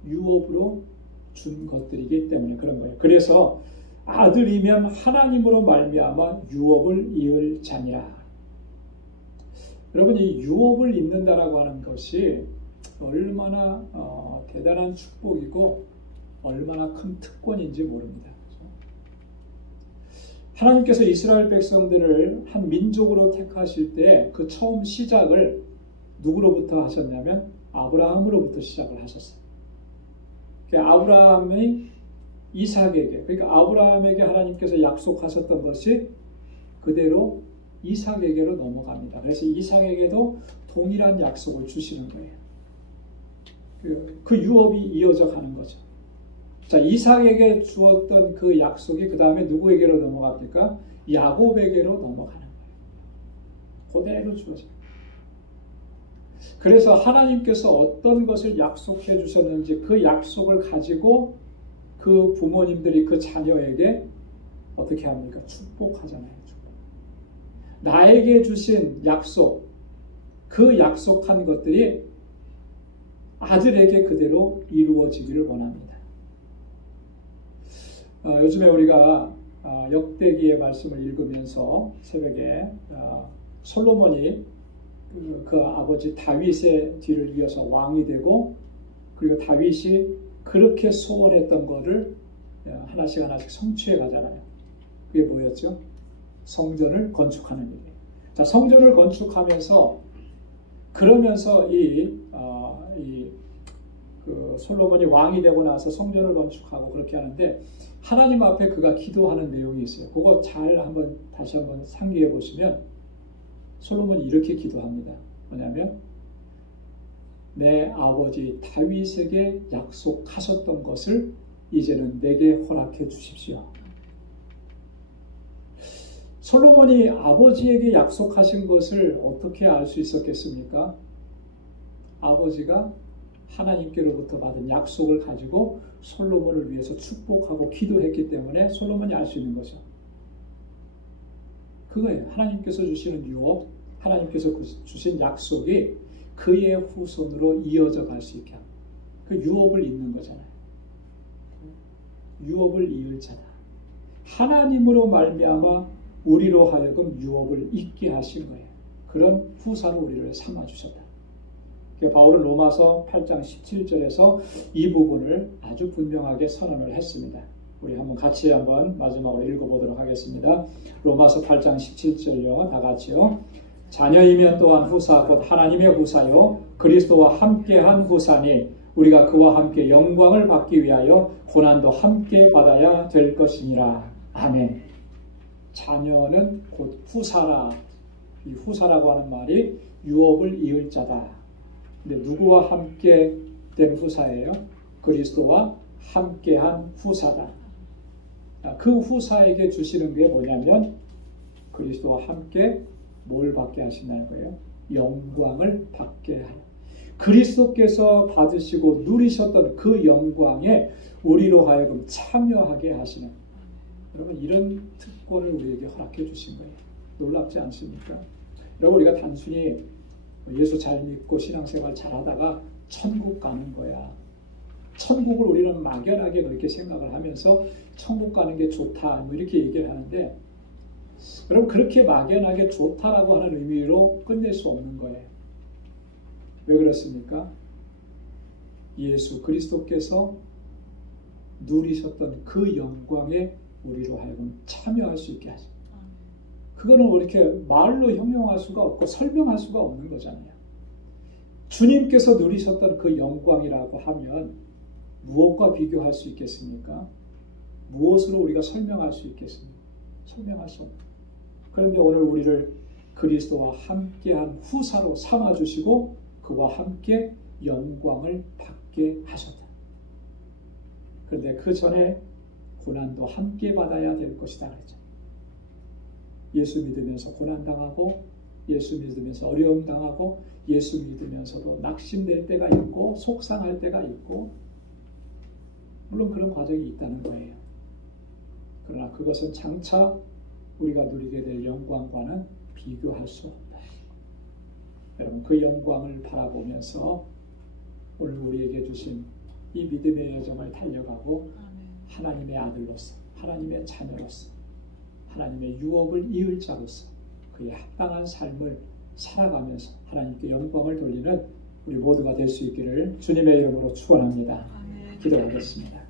유업으로 준 것들이기 때문에 그런 거예요. 그래서 아들이면 하나님으로 말미암아 유업을 이을 자니라. 여러분, 이 유업을 잇는다라고 하는 것이 얼마나 대단한 축복이고 얼마나 큰 특권인지 모릅니다. 하나님께서 이스라엘 백성들을 한 민족으로 택하실 때 그 처음 시작을 누구로부터 하셨냐면 아브라함으로부터 시작을 하셨어요. 아브라함이 이삭에게, 그러니까 아브라함에게 하나님께서 약속하셨던 것이 그대로 이삭에게로 넘어갑니다. 그래서 이삭에게도 동일한 약속을 주시는 거예요. 그 유업이 이어져 가는 거죠. 자, 이삭에게 주었던 그 약속이 그 다음에 누구에게로 넘어갑니까? 야곱에게로 넘어가는 거예요. 그대로 주어져요. 그래서 하나님께서 어떤 것을 약속해 주셨는지 그 약속을 가지고 그 부모님들이 그 자녀에게 어떻게 합니까? 축복하잖아요. 축복. 나에게 주신 약속, 그 약속한 것들이 아들에게 그대로 이루어지기를 원합니다. 요즘에 우리가 역대기의 말씀을 읽으면서 새벽에 솔로몬이 그 아버지 다윗의 뒤를 이어서 왕이 되고 그리고 다윗이 그렇게 소원했던 것을 하나씩 하나씩 성취해 가잖아요. 그게 뭐였죠? 성전을 건축하는 일이에요. 자, 성전을 건축하면서 그러면서 그 솔로몬이 왕이 되고 나서 성전을 건축하고 그렇게 하는데 하나님 앞에 그가 기도하는 내용이 있어요. 그거 잘 다시 한번 상기해 보시면 솔로몬이 이렇게 기도합니다. 뭐냐면 내 아버지 다윗에게 약속하셨던 것을 이제는 내게 허락해 주십시오. 솔로몬이 아버지에게 약속하신 것을 어떻게 알 수 있었겠습니까? 아버지가 하나님께로부터 받은 약속을 가지고 솔로몬을 위해서 축복하고 기도했기 때문에 솔로몬이 알 수 있는 거죠. 그거예요. 하나님께서 주시는 유업, 하나님께서 주신 약속이 그의 후손으로 이어져 갈 수 있게 합니다. 그 유업을 잇는 거잖아요. 유업을 이을 자다. 하나님으로 말미암아 우리로 하여금 유업을 잇게 하신 거예요. 그런 후사로 우리를 삼아주셨다. 바울은 로마서 8장 17절에서 이 부분을 아주 분명하게 선언을 했습니다. 우리 같이 마지막으로 읽어보도록 하겠습니다. 로마서 8장 17절요. 다 같이요. 자녀이면 또한 후사 곧 하나님의 후사요 그리스도와 함께한 후사니 우리가 그와 함께 영광을 받기 위하여 고난도 함께 받아야 될 것이니라. 아멘. 자녀는 곧 후사라. 이 후사라고 하는 말이 유업을 이을 자다. 근데 누구와 함께 된 후사예요? 그리스도와 함께한 후사다. 그 후사에게 주시는 게 뭐냐면 그리스도와 함께 뭘 받게 하신다는 거예요? 영광을 받게 하는. 그리스도께서 받으시고 누리셨던 그 영광에 우리로 하여금 참여하게 하시는. 여러분, 이런 특권을 우리에게 허락해 주신 거예요. 놀랍지 않습니까? 여러분, 우리가 단순히 예수 잘 믿고 신앙생활 잘하다가 천국 가는 거야, 천국을 우리는 막연하게 그렇게 생각을 하면서 천국 가는 게 좋다 뭐 이렇게 얘기를 하는데, 여러분 그렇게 막연하게 좋다라고 하는 의미로 끝낼 수 없는 거예요. 왜 그렇습니까? 예수 그리스도께서 누리셨던 그 영광에 우리로 하여금 참여할 수 있게 하죠. 그거는 이렇게 말로 형용할 수가 없고 설명할 수가 없는 거잖아요. 주님께서 누리셨던 그 영광이라고 하면 무엇과 비교할 수 있겠습니까? 무엇으로 우리가 설명할 수 있겠습니까? 설명할 수 없는. 그런데 오늘 우리를 그리스도와 함께한 후사로 삼아주시고 그와 함께 영광을 받게 하셨다. 그런데 그 전에 고난도 함께 받아야 될 것이다 그랬죠. 예수 믿으면서 고난당하고, 예수 믿으면서 어려움 당하고, 예수 믿으면서도 낙심될 때가 있고 속상할 때가 있고, 물론 그런 과정이 있다는 거예요. 그러나 그것은 장차 우리가 누리게 될 영광과는 비교할 수 없다. 여러분 그 영광을 바라보면서 오늘 우리에게 주신 이 믿음의 여정을 달려가고 하나님의 아들로서, 하나님의 자녀로서, 하나님의 유업을 이을 자로서 그의 합당한 삶을 살아가면서 하나님께 영광을 돌리는 우리 모두가 될 수 있기를 주님의 이름으로 축원합니다. 기도하겠습니다.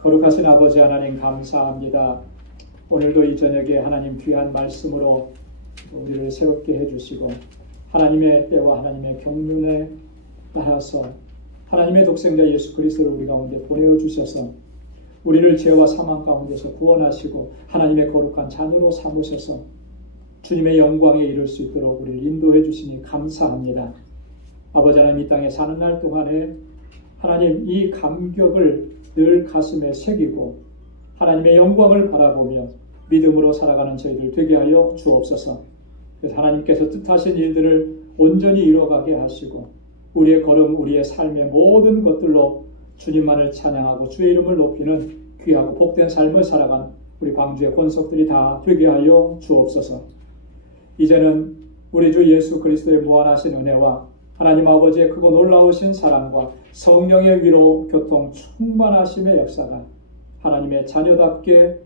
거룩하신 아버지 하나님 감사합니다. 오늘도 이 저녁에 하나님 귀한 말씀으로 우리를 새롭게 해주시고 하나님의 때와 하나님의 경륜에 따라서 하나님의 독생자 예수 그리스도를 우리 가운데 보내주셔서 우리를 죄와 사망 가운데서 구원하시고 하나님의 거룩한 자녀로 삼으셔서 주님의 영광에 이를 수 있도록 우리를 인도해 주시니 감사합니다. 아버지 하나님 이 땅에 사는 날 동안에 하나님 이 감격을 늘 가슴에 새기고 하나님의 영광을 바라보며 믿음으로 살아가는 저희들 되게 하여 주옵소서. 그래서 하나님께서 뜻하신 일들을 온전히 이루어가게 하시고 우리의 걸음, 우리의 삶의 모든 것들로 주님만을 찬양하고 주의 이름을 높이는 귀하고 복된 삶을 살아간 우리 방주의 권속들이 다 되게 하여 주옵소서. 이제는 우리 주 예수 그리스도의 무한하신 은혜와 하나님 아버지의 크고 놀라우신 사랑과 성령의 위로 교통 충만하심의 역사가 하나님의 자녀답게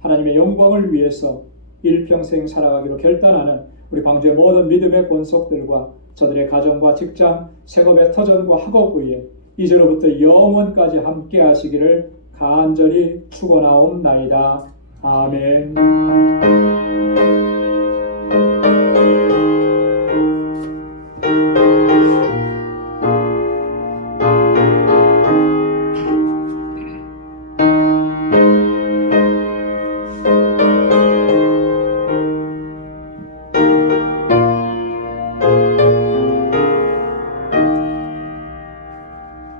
하나님의 영광을 위해서 일평생 살아가기로 결단하는 우리 방주의 모든 믿음의 권속들과 저들의 가정과 직장, 생업의 터전과 학업 위에 이제로부터 영원까지 함께 하시기를 간절히 축원하옵나이다. 아멘.